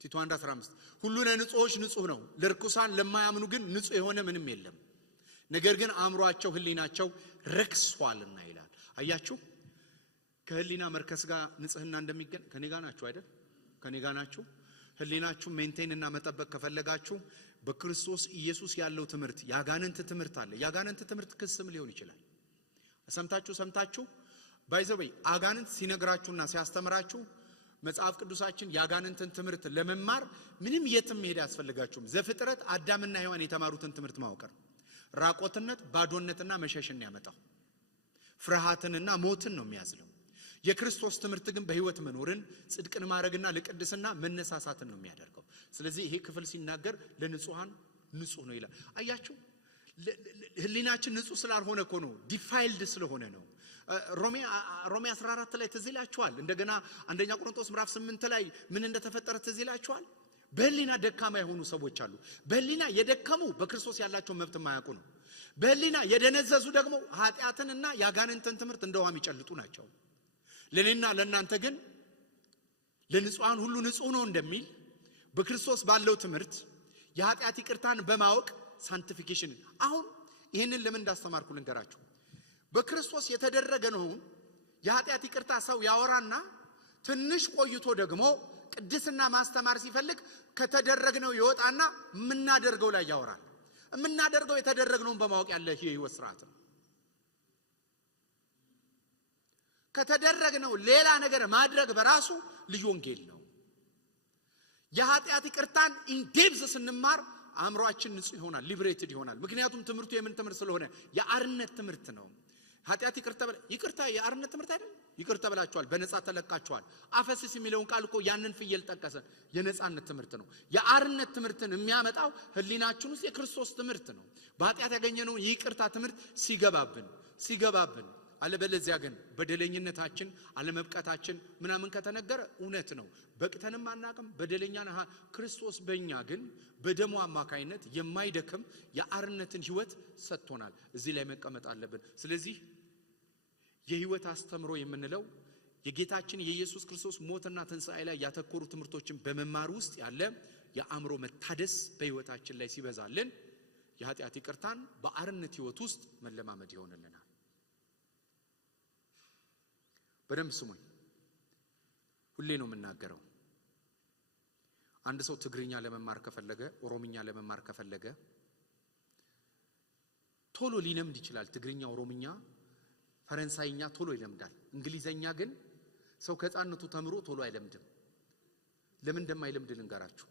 ቲቶ 1:15 ሁሉ ለንጹሖች ንጹሕ ነው፣ ለርኩሳን ለማያምኑ ግን ንጹሕ የሆነ ምንም የለም። ነገር ግን አእምሮአቸው ሕሊናቸው ረክሷልና ይላል። አያችሁ ከሕሊና መርከስ ጋር ንጽህና እንደሚገኝ ከኔ ጋር ናችሁ አይደል? ከኔ ጋር ናችሁ። ሕሊናችሁ ሜንቴን እና መጠበቅ ከፈለጋችሁ በክርስቶስ ኢየሱስ ያለው ትምህርት ያጋንንት ትምህርት አለ። ያጋንንት ትምህርት ክስም ሊሆን ይችላል። ሰምታችሁ ባይዘበይ አጋንንት ሲነግራችሁና ሲያስተምራችሁ መጽሐፍ ቅዱሳችን ያጋንንትን ትምህርት ለመማር ምንም የትም መሄድ ያስፈልጋችሁም። ዘፍጥረት አዳምና ሔዋን የተማሩትን ትምህርት ማወቅ፣ ራቆትነት ባዶነትና መሸሽን ያመጣው ፍርሃትንና ሞትን ነው የሚያዝለው። የክርስቶስ ትምህርት ግን በህይወት መኖርን ጽድቅን ማድረግና ለቅድስና መነሳሳትን ነው የሚያደርገው። ስለዚህ ይሄ ክፍል ሲናገር ለንጹሃን ንጹህ ነው ይላል። አያችሁ ሕሊናችን ንጹህ ስላልሆነ እኮ ነው፣ ዲፋይልድ ስለሆነ ነው። ሮሜ 14 ላይ ትዝ ይላችኋል። እንደገና አንደኛ ቆሮንቶስ ምዕራፍ 8 ላይ ምን እንደተፈጠረ ትዝ ይላችኋል። በሕሊና ደካማ የሆኑ ሰዎች አሉ። በሕሊና የደከሙ በክርስቶስ ያላቸው መብት የማያውቁ ነው። በሕሊና የደነዘዙ ደግሞ ኃጢአትንና ያጋንንትን ትምህርት እንደውሃ የሚጨልጡ ናቸው። ለኔና ለእናንተ ግን ለንጹሃን ሁሉ ንጹህ ነው እንደሚል በክርስቶስ ባለው ትምህርት የኃጢአት ይቅርታን በማወቅ ሳንቲፊኬሽን። አሁን ይህንን ለምን እንዳስተማርኩ ልንገራችሁ። በክርስቶስ የተደረገ ነው የኃጢአት ይቅርታ ሰው ያወራና ትንሽ ቆይቶ ደግሞ ቅድስና ማስተማር ሲፈልግ ከተደረግነው ይወጣና የምናደርገው ላይ ያወራል። የምናደርገው የተደረግነውን በማወቅ ያለ የህይወት ስርዓት ነው። ከተደረግነው ሌላ ነገር ማድረግ በራሱ ልዩ ወንጌል ነው። የኃጢአት ይቅርታን ኢንዴፕዝ ስንማር አእምሮአችን ንጹህ ይሆናል፣ ሊብሬትድ ይሆናል። ምክንያቱም ትምህርቱ የምን ትምህርት ስለሆነ የአርነት ትምህርት ነው። ኃጢአት ይቅርታ የአርነት ትምህርት አይደል? ይቅር ተብላችኋል፣ በነፃ ተለቃችኋል። አፈስስ የሚለውን ቃል እኮ ያንን ፍየል ጠቀሰ። የነፃነት ትምህርት ነው። የአርነት ትምህርትን የሚያመጣው ህሊናችን ውስጥ የክርስቶስ ትምህርት ነው። በኃጢአት ያገኘነው ይቅርታ ትምህርት ሲገባብን አለበለዚያ ግን በደለኝነታችን አለመብቃታችን ምናምን ከተነገረ እውነት ነው። በቅተንም አናቅም፣ በደለኛ ነህ። ክርስቶስ በእኛ ግን በደሙ አማካይነት የማይደክም የአርነትን ህይወት ሰጥቶናል። እዚህ ላይ መቀመጥ አለብን። ስለዚህ የህይወት አስተምሮ የምንለው የጌታችን የኢየሱስ ክርስቶስ ሞትና ትንሣኤ ላይ ያተኮሩ ትምህርቶችን በመማር ውስጥ ያለ የአእምሮ መታደስ በህይወታችን ላይ ሲበዛልን የኃጢአት ይቅርታን በአርነት ህይወት ውስጥ መለማመድ ይሆንልናል። በደንብ ስሙኝ። ሁሌ ነው የምናገረው። አንድ ሰው ትግርኛ ለመማር ከፈለገ፣ ኦሮምኛ ለመማር ከፈለገ ቶሎ ሊለምድ ይችላል። ትግርኛ፣ ኦሮምኛ፣ ፈረንሳይኛ ቶሎ ይለምዳል። እንግሊዘኛ ግን ሰው ከህፃንነቱ ተምሮ ቶሎ አይለምድም። ለምን እንደማይለምድ ልንገራችሁ።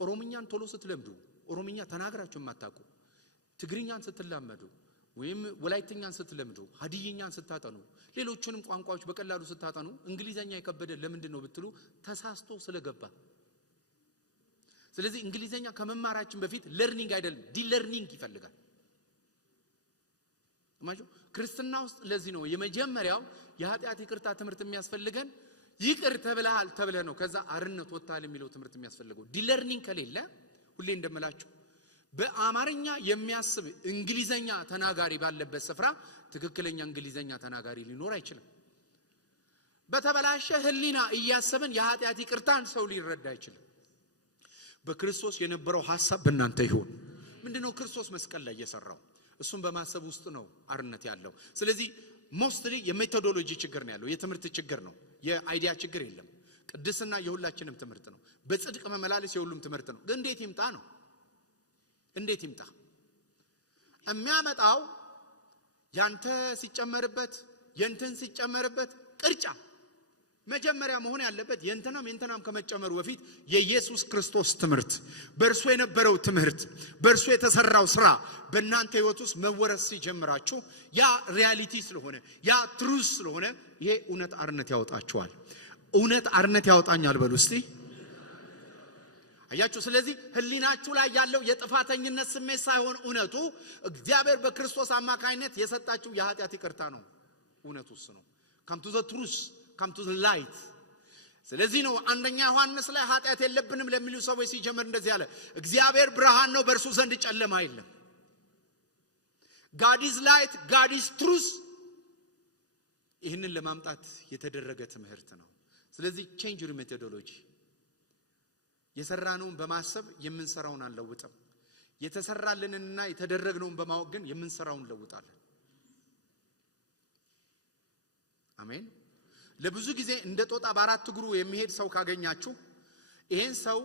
ኦሮምኛን ቶሎ ስትለምዱ፣ ኦሮምኛ ተናግራችሁ የማታውቁ ትግርኛን ስትላመዱ ወይም ወላይተኛን ስትለምዱ፣ ሀዲይኛን ስታጠኑ፣ ሌሎቹንም ቋንቋዎች በቀላሉ ስታጠኑ እንግሊዘኛ የከበደ ለምንድን ነው ብትሉ ተሳስቶ ስለገባ። ስለዚህ እንግሊዘኛ ከመማራችን በፊት ለርኒንግ አይደለም ዲለርኒንግ ይፈልጋል። ማጁ ክርስትና ውስጥ ለዚህ ነው የመጀመሪያው የኃጢአት ይቅርታ ትምህርት የሚያስፈልገን። ይቅር ተብለሃል ተብለ ነው ከዛ አርነት ወጣል የሚለው ትምህርት የሚያስፈልገው። ዲለርኒንግ ከሌለ ሁሌ እንደምላችሁ በአማርኛ የሚያስብ እንግሊዘኛ ተናጋሪ ባለበት ስፍራ ትክክለኛ እንግሊዘኛ ተናጋሪ ሊኖር አይችልም። በተበላሸ ህሊና እያሰብን የኃጢአት ይቅርታን ሰው ሊረዳ አይችልም። በክርስቶስ የነበረው ሐሳብ በእናንተ ይሁን። ምንድነው ክርስቶስ መስቀል ላይ የሰራው? እሱን በማሰብ ውስጥ ነው አርነት ያለው። ስለዚህ ሞስትሊ የሜቶዶሎጂ ችግር ነው ያለው፣ የትምህርት ችግር ነው፣ የአይዲያ ችግር የለም። ቅድስና የሁላችንም ትምህርት ነው። በጽድቅ መመላለስ የሁሉም ትምህርት ነው። ግን እንዴት ይምጣ ነው? እንዴት ይምጣ? የሚያመጣው ያንተ ሲጨመርበት የንትን ሲጨመርበት ቅርጫ መጀመሪያ መሆን ያለበት የእንተናም ከመጨመሩ በፊት የኢየሱስ ክርስቶስ ትምህርት በእርሱ የነበረው ትምህርት በእርሱ የተሰራው ስራ በእናንተ ህይወት ውስጥ መወረስ ሲጀምራችሁ ያ ሪያሊቲ ስለሆነ ያ ትሩዝ ስለሆነ ይሄ እውነት አርነት ያወጣችኋል። እውነት አርነት ያወጣኛል በሉ እስቲ አያችሁ። ስለዚህ ህሊናችሁ ላይ ያለው የጥፋተኝነት ስሜት ሳይሆን እውነቱ እግዚአብሔር በክርስቶስ አማካይነት የሰጣችሁ የኃጢአት ይቅርታ ነው። እውነቱ እሱ ነው። come to the truth, come to the light። ስለዚህ ነው አንደኛ ዮሐንስ ላይ ኃጢአት የለብንም ለሚሉ ሰዎች ሲጀምር እንደዚህ ያለ እግዚአብሔር ብርሃን ነው በእርሱ ዘንድ ጨለማ የለም። God is light, God is truth። ይህንን ለማምጣት የተደረገ ትምህርት ነው። ስለዚህ change your methodology። የሰራነውን በማሰብ የምንሰራውን አንለውጥም። የተሰራልንንና የተደረግነውን በማወቅ ግን የምንሰራውን እንለውጣለን። አሜን። ለብዙ ጊዜ እንደ ጦጣ በአራት እግሩ የሚሄድ ሰው ካገኛችሁ ይሄን ሰው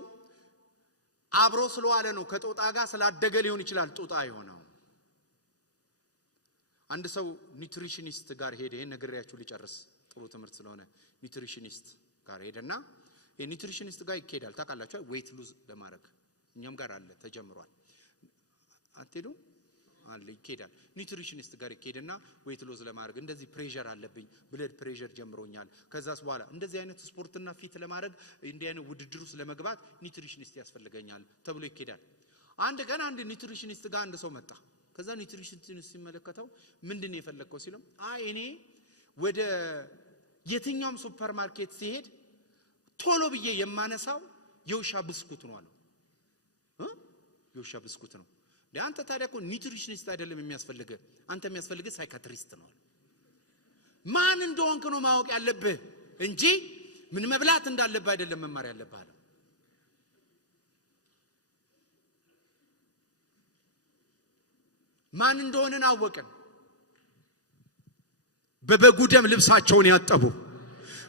አብሮ ስለዋለ ነው። ከጦጣ ጋር ስላደገ ሊሆን ይችላል ጦጣ የሆነው። አንድ ሰው ኒውትሪሽኒስት ጋር ሄደ። ይሄን ነግሬያችሁ ልጨርስ ጥሩ ትምህርት ስለሆነ ኒውትሪሽኒስት ጋር ሄደና የኒውትሪሽኒስት ጋር ይኬዳል። ታውቃላችሁ ዌይት ሉዝ ለማድረግ እኛም ጋር አለ ተጀምሯል። አትሄዱ አለ ይኬዳል። ኒውትሪሽኒስት ጋር ይኬድና ዌይት ሉዝ ለማድረግ እንደዚህ ፕሬሸር አለብኝ ብለድ ፕሬሸር ጀምሮኛል። ከዛስ በኋላ እንደዚህ አይነት ስፖርትና ፊት ለማድረግ እንዲህ አይነት ውድድር ውስጥ ለመግባት ኒውትሪሽኒስት ያስፈልገኛል ተብሎ ይኬዳል። አንድ ቀን አንድ ኒውትሪሽኒስት ጋር አንድ ሰው መጣ። ከዛ ኒውትሪሽኒስት ሲመለከተው ምንድነው የፈለከው ሲለው አይ እኔ ወደ የትኛውም ሱፐርማርኬት ሲሄድ ቶሎ ብዬ የማነሳው የውሻ ብስኩት ነው አለው። የውሻ ብስኩት ነው። ለአንተ ታዲያ እኮ ኒውትሪሽኒስት አይደለም የሚያስፈልገ አንተ የሚያስፈልገ ሳይካትሪስት ነው። ማን እንደሆንክ ነው ማወቅ ያለብህ እንጂ ምን መብላት እንዳለብህ አይደለም መማር ያለብህ አለ። ማን እንደሆነን አወቅን። በበጉ ደም ልብሳቸውን ያጠቡ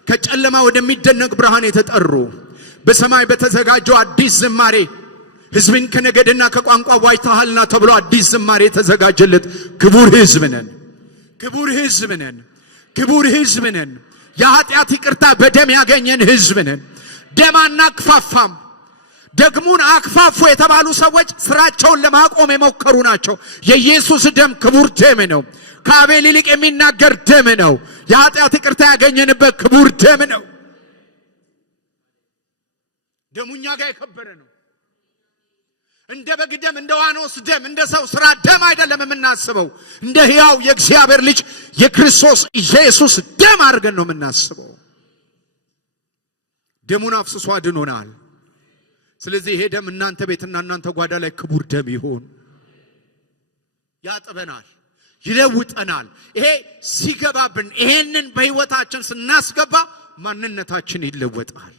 ከጨለማ ወደሚደነቅ ብርሃን የተጠሩ በሰማይ በተዘጋጀው አዲስ ዝማሬ ሕዝብን ከነገድና ከቋንቋ ዋይተሃልና ተብሎ አዲስ ዝማሬ የተዘጋጀለት ክቡር ሕዝብ ነን። ክቡር ሕዝብ ነን። ክቡር ሕዝብ ነን። የኃጢአት ይቅርታ በደም ያገኘን ሕዝብ ነን። ደም አናክፋፋም። ደግሙን አክፋፉ የተባሉ ሰዎች ስራቸውን ለማቆም የሞከሩ ናቸው። የኢየሱስ ደም ክቡር ደም ነው። ከአቤል ይልቅ የሚናገር ደም ነው። የኃጢአት ይቅርታ ያገኘንበት ክቡር ደም ነው። ደሙኛ ጋር የከበረ ነው። እንደ በግ ደም፣ እንደ ዋኖስ ደም፣ እንደ ሰው ስራ ደም አይደለም የምናስበው። እንደ ሕያው የእግዚአብሔር ልጅ የክርስቶስ ኢየሱስ ደም አድርገን ነው የምናስበው። ደሙን አፍስሶ አድኖናል። ስለዚህ ይሄ ደም እናንተ ቤትና እናንተ ጓዳ ላይ ክቡር ደም ይሁን። ያጥበናል፣ ይለውጠናል። ይሄ ሲገባብን ይሄንን በህይወታችን ስናስገባ ማንነታችን ይለወጣል።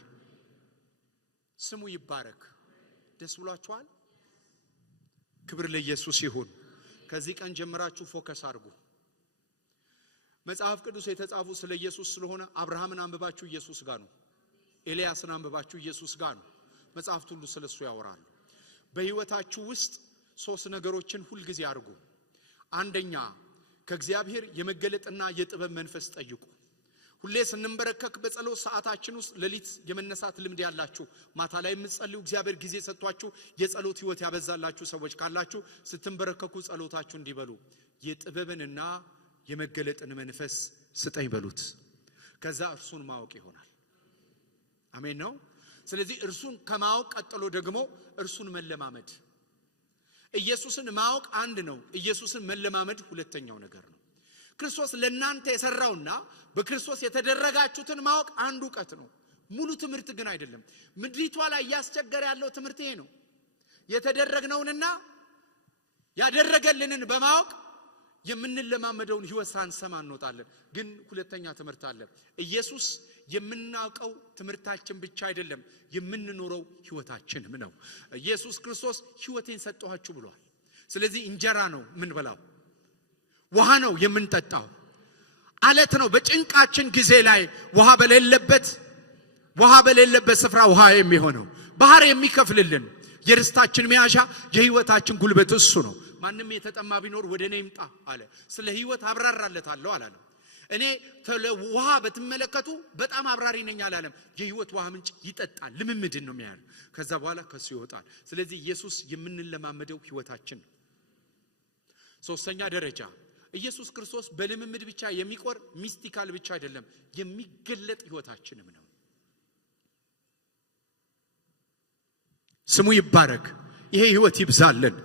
ስሙ ይባረክ። ደስ ብሏችኋል? ክብር ለኢየሱስ ይሁን። ከዚህ ቀን ጀምራችሁ ፎከስ አድርጉ። መጽሐፍ ቅዱስ የተጻፉ ስለ ኢየሱስ ስለሆነ አብርሃምን አንብባችሁ ኢየሱስ ጋር ነው። ኤልያስን አንብባችሁ ኢየሱስ ጋር ነው። መጽሐፍት ሁሉ ስለሱ ያወራሉ። በህይወታችሁ ውስጥ ሶስት ነገሮችን ሁሉ ጊዜ አድርጉ። አንደኛ ከእግዚአብሔር የመገለጥና የጥበብ መንፈስ ጠይቁ። ሁሌ ስንንበረከክ በጸሎት ሰዓታችን ውስጥ ሌሊት የመነሳት ልምድ ያላችሁ ማታ ላይ የምትጸልዩ እግዚአብሔር ጊዜ ሰጥቷችሁ የጸሎት ህይወት ያበዛላችሁ ሰዎች ካላችሁ ስትንበረከኩ ጸሎታችሁ እንዲበሉ የጥበብንና የመገለጥን መንፈስ ስጠኝ በሉት። ከዛ እርሱን ማወቅ ይሆናል። አሜን ነው። ስለዚህ እርሱን ከማወቅ ቀጥሎ ደግሞ እርሱን መለማመድ። ኢየሱስን ማወቅ አንድ ነው። ኢየሱስን መለማመድ ሁለተኛው ነገር ነው። ክርስቶስ ለእናንተ የሰራውና በክርስቶስ የተደረጋችሁትን ማወቅ አንዱ ዕውቀት ነው። ሙሉ ትምህርት ግን አይደለም። ምድሪቷ ላይ እያስቸገረ ያለው ትምህርት ይሄ ነው። የተደረግነውንና ያደረገልንን በማወቅ የምንለማመደውን ህይወት ሳንሰማ እንወጣለን። ግን ሁለተኛ ትምህርት አለ። ኢየሱስ የምናውቀው ትምህርታችን ብቻ አይደለም፣ የምንኖረው ህይወታችንም ነው። ኢየሱስ ክርስቶስ ህይወቴን ሰጠኋችሁ ብሏል። ስለዚህ እንጀራ ነው የምንበላው፣ ውሃ ነው የምንጠጣው፣ አለት ነው በጭንቃችን ጊዜ ላይ ውሃ በሌለበት ስፍራ ውሃ የሚሆነው፣ ባህር የሚከፍልልን የርስታችን መያዣ የህይወታችን ጉልበት እሱ ነው። ማንም የተጠማ ቢኖር ወደ እኔ ይምጣ አለ። ስለ ህይወት አብራራለታለሁ አላለም። እኔ ውሃ በትመለከቱ በጣም አብራሪ ነኝ አላለም። የህይወት ውሃ ምንጭ ይጠጣል። ልምምድን ነው የሚያለው። ከዛ በኋላ ከሱ ይወጣል። ስለዚህ ኢየሱስ የምንለማመደው ህይወታችን ነው። ሶስተኛ ደረጃ ኢየሱስ ክርስቶስ በልምምድ ብቻ የሚቆር ሚስቲካል ብቻ አይደለም፣ የሚገለጥ ህይወታችንም ነው። ስሙ ይባረክ። ይሄ ህይወት ይብዛልን።